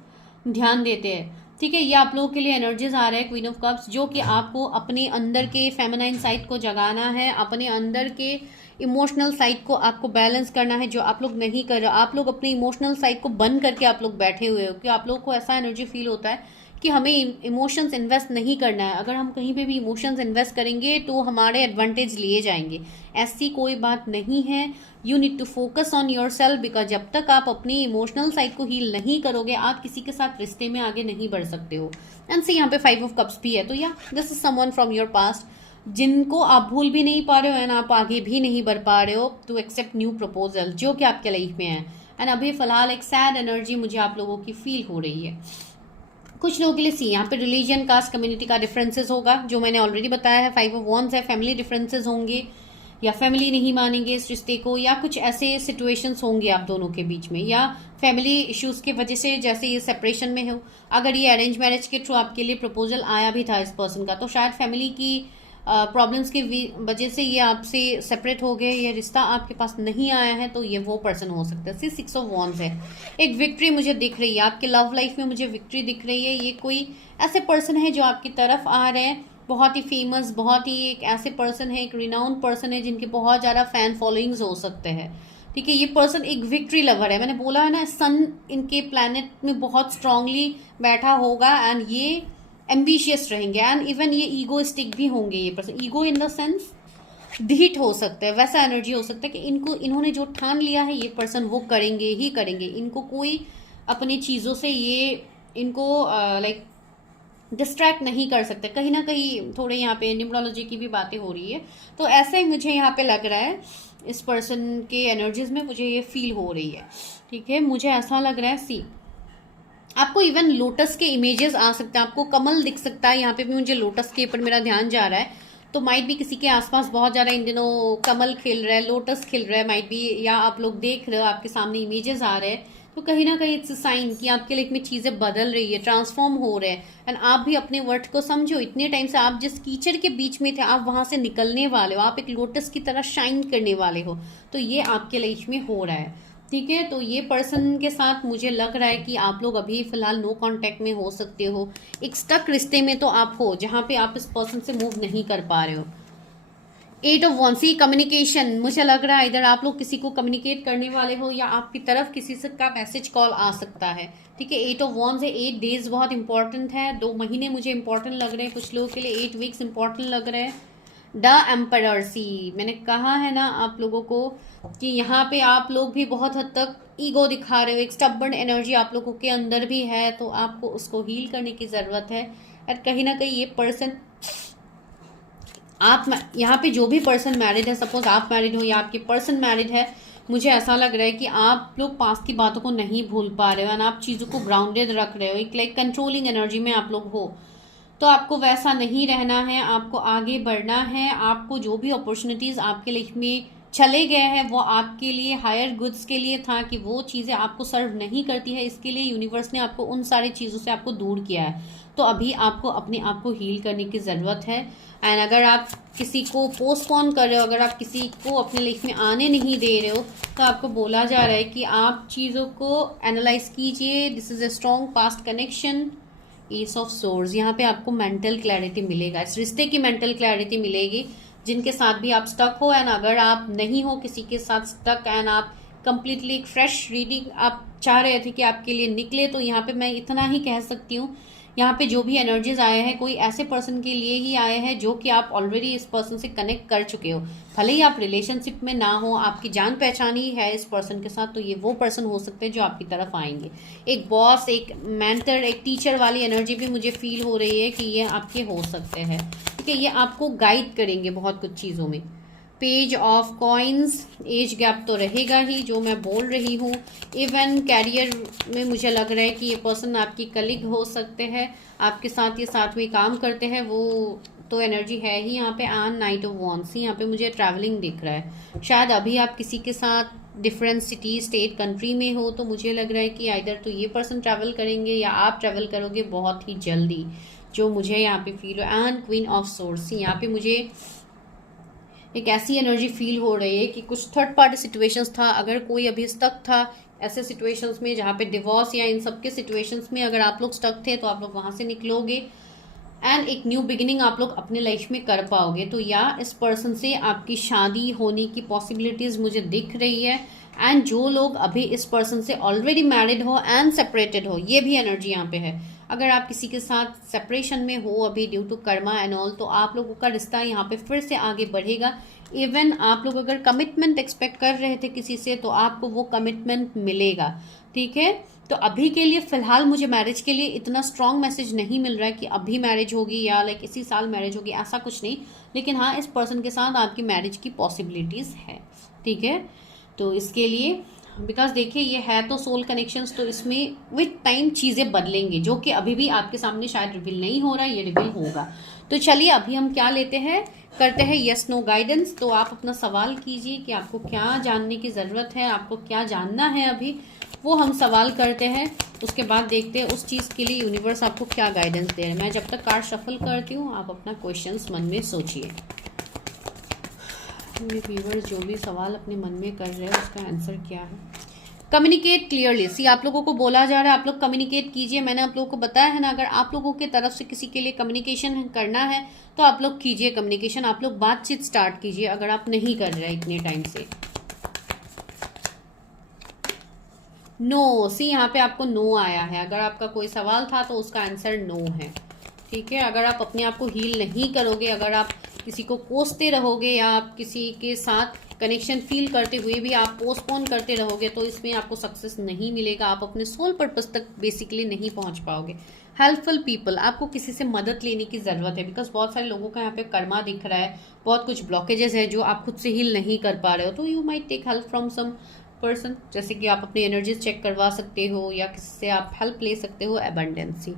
ध्यान देते हैं। ठीक है, ये आप लोगों के लिए एनर्जीज आ रहे हैं क्वीन ऑफ कप्स, जो कि आपको अपने अंदर के फेमिनाइन साइड को जगाना है, अपने अंदर के इमोशनल साइड को आपको बैलेंस करना है, जो आप लोग नहीं कर रहे हो। आप लोग अपनी इमोशनल साइड को बंद करके आप लोग बैठे हुए हो कि आप लोग को ऐसा एनर्जी फील होता है कि हमें इमोशंस इन्वेस्ट नहीं करना है। अगर हम कहीं पे भी इमोशंस इन्वेस्ट करेंगे तो हमारे एडवांटेज लिए जाएंगे, ऐसी कोई बात नहीं है। You need to focus on your self, because जब तक आप अपनी इमोशनल साइड को हील नहीं करोगे आप किसी के साथ रिश्ते में आगे नहीं बढ़ सकते हो। एंड सी यहाँ पे 5 ऑफ कप्स भी है, तो या this is someone from your past जिनको आप भूल भी नहीं पा रहे हो एंड आप आगे भी नहीं बढ़ पा रहे हो टू एक्सेप्ट न्यू प्रपोजल जो कि आपके लाइफ में है। एंड अभी फिलहाल एक सैड एनर्जी मुझे आप लोगों की फील हो रही है। कुछ लोगों के लिए सी यहाँ पे रिलीजन, कास्ट, कम्युनिटी का डिफरेंसेस होगा, जो मैंने ऑलरेडी बताया है। 5 ऑफ वॉन्ड्स है, फैमिली डिफरेंसेस होंगे या फैमिली नहीं मानेंगे इस रिश्ते को, या कुछ ऐसे सिचुएशंस होंगे आप दोनों के बीच में, या फैमिली इश्यूज की वजह से जैसे ये सेपरेशन में हो। अगर ये अरेंज मैरिज के थ्रू आपके लिए प्रपोजल आया भी था इस पर्सन का, तो शायद फैमिली की प्रॉब्लम्स की वजह से ये आपसे सेपरेट हो गए, ये रिश्ता आपके पास नहीं आया है, तो ये वो पर्सन हो सकता है। 6 ऑफ वॉन्ड्स है, एक विक्ट्री मुझे दिख रही है आपके लव लाइफ में, मुझे विक्ट्री दिख रही है। ये कोई ऐसे पर्सन है जो आपकी तरफ आ रहे हैं, बहुत ही फेमस, बहुत ही एक ऐसे पर्सन है, एक रिनाउंड पर्सन है जिनके बहुत ज़्यादा फैन फॉलोइंग्स हो सकते हैं। ठीक है, ये पर्सन एक विक्ट्री लवर है। मैंने बोला है ना, सन इनके प्लैनेट में बहुत स्ट्रांगली बैठा होगा एंड ये एम्बिशियस रहेंगे एंड इवन ये ईगोइस्टिक भी होंगे। ये person ego in the sense ढीठ हो सकता है, वैसा एनर्जी हो सकता है कि इन्होंने जो ठान लिया है ये पर्सन वो करेंगे ही करेंगे। इनको कोई अपनी चीज़ों से ये इनको लाइक डिस्ट्रैक्ट नहीं कर सकते। कहीं ना कहीं थोड़े यहाँ पे न्यूमरोलॉजी की भी बातें हो रही है, तो ऐसा ही मुझे यहाँ पे लग रहा है। इस पर्सन के एनर्जीज में मुझे ये फील हो रही है। ठीक है, मुझे ऐसा लग रहा है सी आपको इवन लोटस के इमेजेस आ सकते हैं, आपको कमल दिख सकता है। यहाँ पे भी मुझे लोटस के ऊपर मेरा ध्यान जा रहा है, तो माइट भी किसी के आसपास बहुत ज़्यादा इन दिनों कमल खिल रहा है, लोटस खिल रहा है माइट भी, या आप लोग देख रहे हो, आपके सामने इमेजेस आ रहे हैं, तो कहीं ना कहीं इट्स साइन कि आपके लाइफ में चीज़ें बदल रही है, ट्रांसफॉर्म हो रहे हैं। एंड आप भी अपने वर्थ को समझो, इतने टाइम से आप जिस कीचड़ के बीच में थे आप वहाँ से निकलने वाले हो, आप एक लोटस की तरह शाइन करने वाले हो, तो ये आपके लाइफ में हो रहा है। ठीक है, तो ये पर्सन के साथ मुझे लग रहा है कि आप लोग अभी फिलहाल नो कांटेक्ट में हो सकते हो। एक स्टक रिश्ते में तो आप हो जहाँ पे आप इस पर्सन से मूव नहीं कर पा रहे हो। 8 ऑफ वॉन्ड्स, कम्युनिकेशन मुझे लग रहा है इधर आप लोग किसी को कम्युनिकेट करने वाले हो या आपकी तरफ किसी से का मैसेज कॉल आ सकता है। ठीक है, 8 ऑफ वॉन्ड्स है, 8 डेज बहुत इंपॉर्टेंट है, 2 महीने मुझे इंपॉर्टेंट लग रहे हैं कुछ लोगों के लिए, 8 वीक्स इंपॉर्टेंट लग रहे हैं। द एम्परर, सी मैंने कहा है ना आप लोगों को कि यहाँ पे आप लोग भी बहुत हद तक ईगो दिखा रहे हो, एक स्टबर्न एनर्जी आप लोगों के अंदर भी है, तो आपको उसको हील करने की ज़रूरत है। और कहीं ना कहीं ये पर्सन आप यहाँ पे जो भी पर्सन मैरिड है, सपोज आप मैरिड हो या आपके पर्सन मैरिड है, मुझे ऐसा लग रहा है कि आप लोग पास्ट की बातों को नहीं भूल पा रहे हो एंड आप चीज़ों को ग्राउंडेड रख रहे हो, एक लाइक कंट्रोलिंग एनर्जी में आप लोग हो। तो आपको वैसा नहीं रहना है, आपको आगे बढ़ना है। आपको जो भी अपॉर्चुनिटीज़ आपके लाइफ में चले गए हैं वो आपके लिए हायर गुड्स के लिए था, कि वो चीज़ें आपको सर्व नहीं करती है, इसके लिए यूनिवर्स ने आपको उन सारी चीज़ों से आपको दूर किया है। तो अभी आपको अपने आप को हील करने की ज़रूरत है। एंड अगर आप किसी को पोस्टपोन कर रहे हो, अगर आप किसी को अपने लाइफ में आने नहीं दे रहे हो, तो आपको बोला जा रहा है कि आप चीज़ों को एनालाइज कीजिए। This is a strong past connection. S of source, यहाँ पे आपको मेंटल क्लैरिटी मिलेगा, इस रिश्ते की मेंटल क्लैरिटी मिलेगी जिनके साथ भी आप स्टक हो। एंड अगर आप नहीं हो किसी के साथ स्टक एंड आप कंप्लीटली एक फ्रेश रीडिंग आप चाह रहे थे कि आपके लिए निकले, तो यहाँ पे मैं इतना ही कह सकती हूँ, यहाँ पे जो भी एनर्जीज आए हैं कोई ऐसे पर्सन के लिए ही आए हैं जो कि आप ऑलरेडी इस पर्सन से कनेक्ट कर चुके हो। भले ही आप रिलेशनशिप में ना हो, आपकी जान पहचान ही है इस पर्सन के साथ, तो ये वो पर्सन हो सकते हैं जो आपकी तरफ आएंगे। एक बॉस, एक मेंटर, एक टीचर वाली एनर्जी भी मुझे फील हो रही है कि ये आपके हो सकते हैं। ठीक है, ये आपको गाइड करेंगे बहुत कुछ चीज़ों में। Page of coins, age gap तो रहेगा ही जो मैं बोल रही हूँ। इवन कैरियर में मुझे लग रहा है कि ये पर्सन आपकी कलीग हो सकते हैं, आपके साथ ये साथ में काम करते हैं, वो तो एनर्जी है ही यहाँ पे। एंड नाइट ऑफ वॉन्ड्स, यहाँ पे मुझे ट्रैवलिंग दिख रहा है, शायद अभी आप किसी के साथ डिफरेंट सिटी, स्टेट, कंट्री में हो, तो मुझे लग रहा है कि आइदर तो ये पर्सन ट्रैवल करेंगे या आप ट्रैवल करोगे बहुत ही जल्दी, जो मुझे यहाँ पे फील हो। एंड क्वीन ऑफ सोर्स, यहाँ पे मुझे एक ऐसी एनर्जी फील हो रही है कि कुछ थर्ड पार्टी सिचुएशंस था, अगर कोई अभी स्टक था ऐसे सिचुएशंस में जहाँ पे डिवोर्स या इन सब के सिचुएशंस में अगर आप लोग स्टक थे, तो आप लोग वहाँ से निकलोगे। एंड एक न्यू बिगिनिंग आप लोग अपने लाइफ में कर पाओगे। तो या इस पर्सन से आपकी शादी होने की पॉसिबिलिटीज मुझे दिख रही है। एंड जो लोग अभी इस पर्सन से ऑलरेडी मैरिड हो एंड सेपरेटेड हो, ये भी एनर्जी यहाँ पे है। अगर आप किसी के साथ सेपरेशन में हो अभी due to karma and all, तो आप लोगों का रिश्ता यहाँ पे फिर से आगे बढ़ेगा। इवन आप लोग अगर कमिटमेंट एक्सपेक्ट कर रहे थे किसी से, तो आपको वो कमिटमेंट मिलेगा। ठीक है, तो अभी के लिए फिलहाल मुझे मैरिज के लिए इतना स्ट्रॉन्ग मैसेज नहीं मिल रहा है कि अभी मैरिज होगी या लाइक इसी साल मैरिज होगी, ऐसा कुछ नहीं। लेकिन हाँ, इस पर्सन के साथ आपकी मैरिज की पॉसिबिलिटीज है। ठीक है, तो इसके लिए बिकॉज देखिए ये है तो सोल कनेक्शंस, तो इसमें विथ टाइम चीज़ें बदलेंगे, जो कि अभी भी आपके सामने शायद रिवील नहीं हो रहा, ये रिवील होगा। तो चलिए अभी हम क्या लेते हैं, करते हैं यस नो गाइडेंस। तो आप अपना सवाल कीजिए कि आपको क्या जानने की ज़रूरत है, आपको क्या जानना है अभी, वो हम सवाल करते हैं। उसके बाद देखते हैं उस चीज़ के लिए यूनिवर्स आपको क्या गाइडेंस दे रहा है। मैं जब तक कार्ड शफल करती हूँ, आप अपना क्वेश्चंस मन में सोचिए। मेरे व्यूअर्स जो भी सवाल अपने मन में कर रहे हैं उसका आंसर क्या है। Communicate clearly. सी आप लोगों को बोला जा रहा है आप लोग कम्युनिकेट कीजिए। मैंने आप लोगों को बताया है ना, अगर आप लोगों की तरफ से किसी के लिए कम्युनिकेशन करना है तो आप लोग कीजिए कम्युनिकेशन, आप लोग बातचीत स्टार्ट कीजिए अगर आप नहीं कर रहे इतने टाइम से। नो, सी यहाँ पे आपको नो आया है। अगर आपका कोई सवाल था तो उसका आंसर नो है। ठीक है, अगर आप अपने आप को हील नहीं करोगे, अगर आप किसी को कोसते रहोगे या आप किसी के साथ कनेक्शन फील करते हुए भी आप पोस्टपोन करते रहोगे, तो इसमें आपको सक्सेस नहीं मिलेगा। आप अपने सोल पर्पस तक बेसिकली नहीं पहुंच पाओगे। हेल्पफुल पीपल, आपको किसी से मदद लेने की ज़रूरत है, बिकॉज बहुत सारे लोगों का यहाँ पे कर्मा दिख रहा है, बहुत कुछ ब्लॉकेजेस है जो आप खुद से हील नहीं कर पा रहे हो। तो you might take help from some person, जैसे कि आप अपनी एनर्जीज चेक करवा सकते हो या किसी से आप हेल्प ले सकते हो। अबंडेंसी,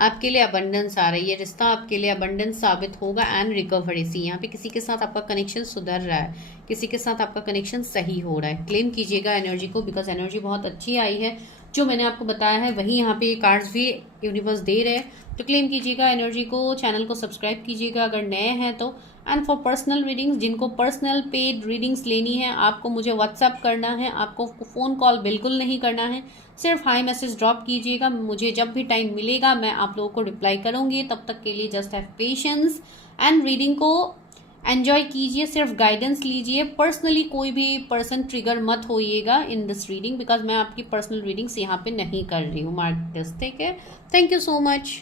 आपके लिए अबंडेंस आ रही है, रिश्ता आपके लिए अबंडेंस साबित होगा एंड रिकवरी। सी यहाँ पे किसी के साथ आपका कनेक्शन सुधर रहा है, किसी के साथ आपका कनेक्शन सही हो रहा है। क्लेम कीजिएगा एनर्जी को, बिकॉज एनर्जी बहुत अच्छी आई है। जो मैंने आपको बताया है वही यहाँ पे कार्ड्स भी यूनिवर्स दे रहे हैं, तो क्लेम कीजिएगा एनर्जी को। चैनल को सब्सक्राइब कीजिएगा अगर नए हैं तो। एंड फॉर पर्सनल रीडिंग्स, जिनको पर्सनल पेड रीडिंग्स लेनी है, आपको मुझे व्हाट्सएप करना है, आपको फ़ोन कॉल बिल्कुल नहीं करना है, सिर्फ हाई मैसेज ड्रॉप कीजिएगा। मुझे जब भी टाइम मिलेगा मैं आप लोगों को रिप्लाई करूँगी। तब तक के लिए just have patience and reading को एन्जॉय कीजिए, सिर्फ गाइडेंस लीजिए। पर्सनली कोई भी पर्सन ट्रिगर मत होइएगा इन दिस रीडिंग, बिकॉज मैं आपकी पर्सनल रीडिंग्स यहाँ पे नहीं कर रही हूँ। मार्क दिस, ठीक है। Thank you so much.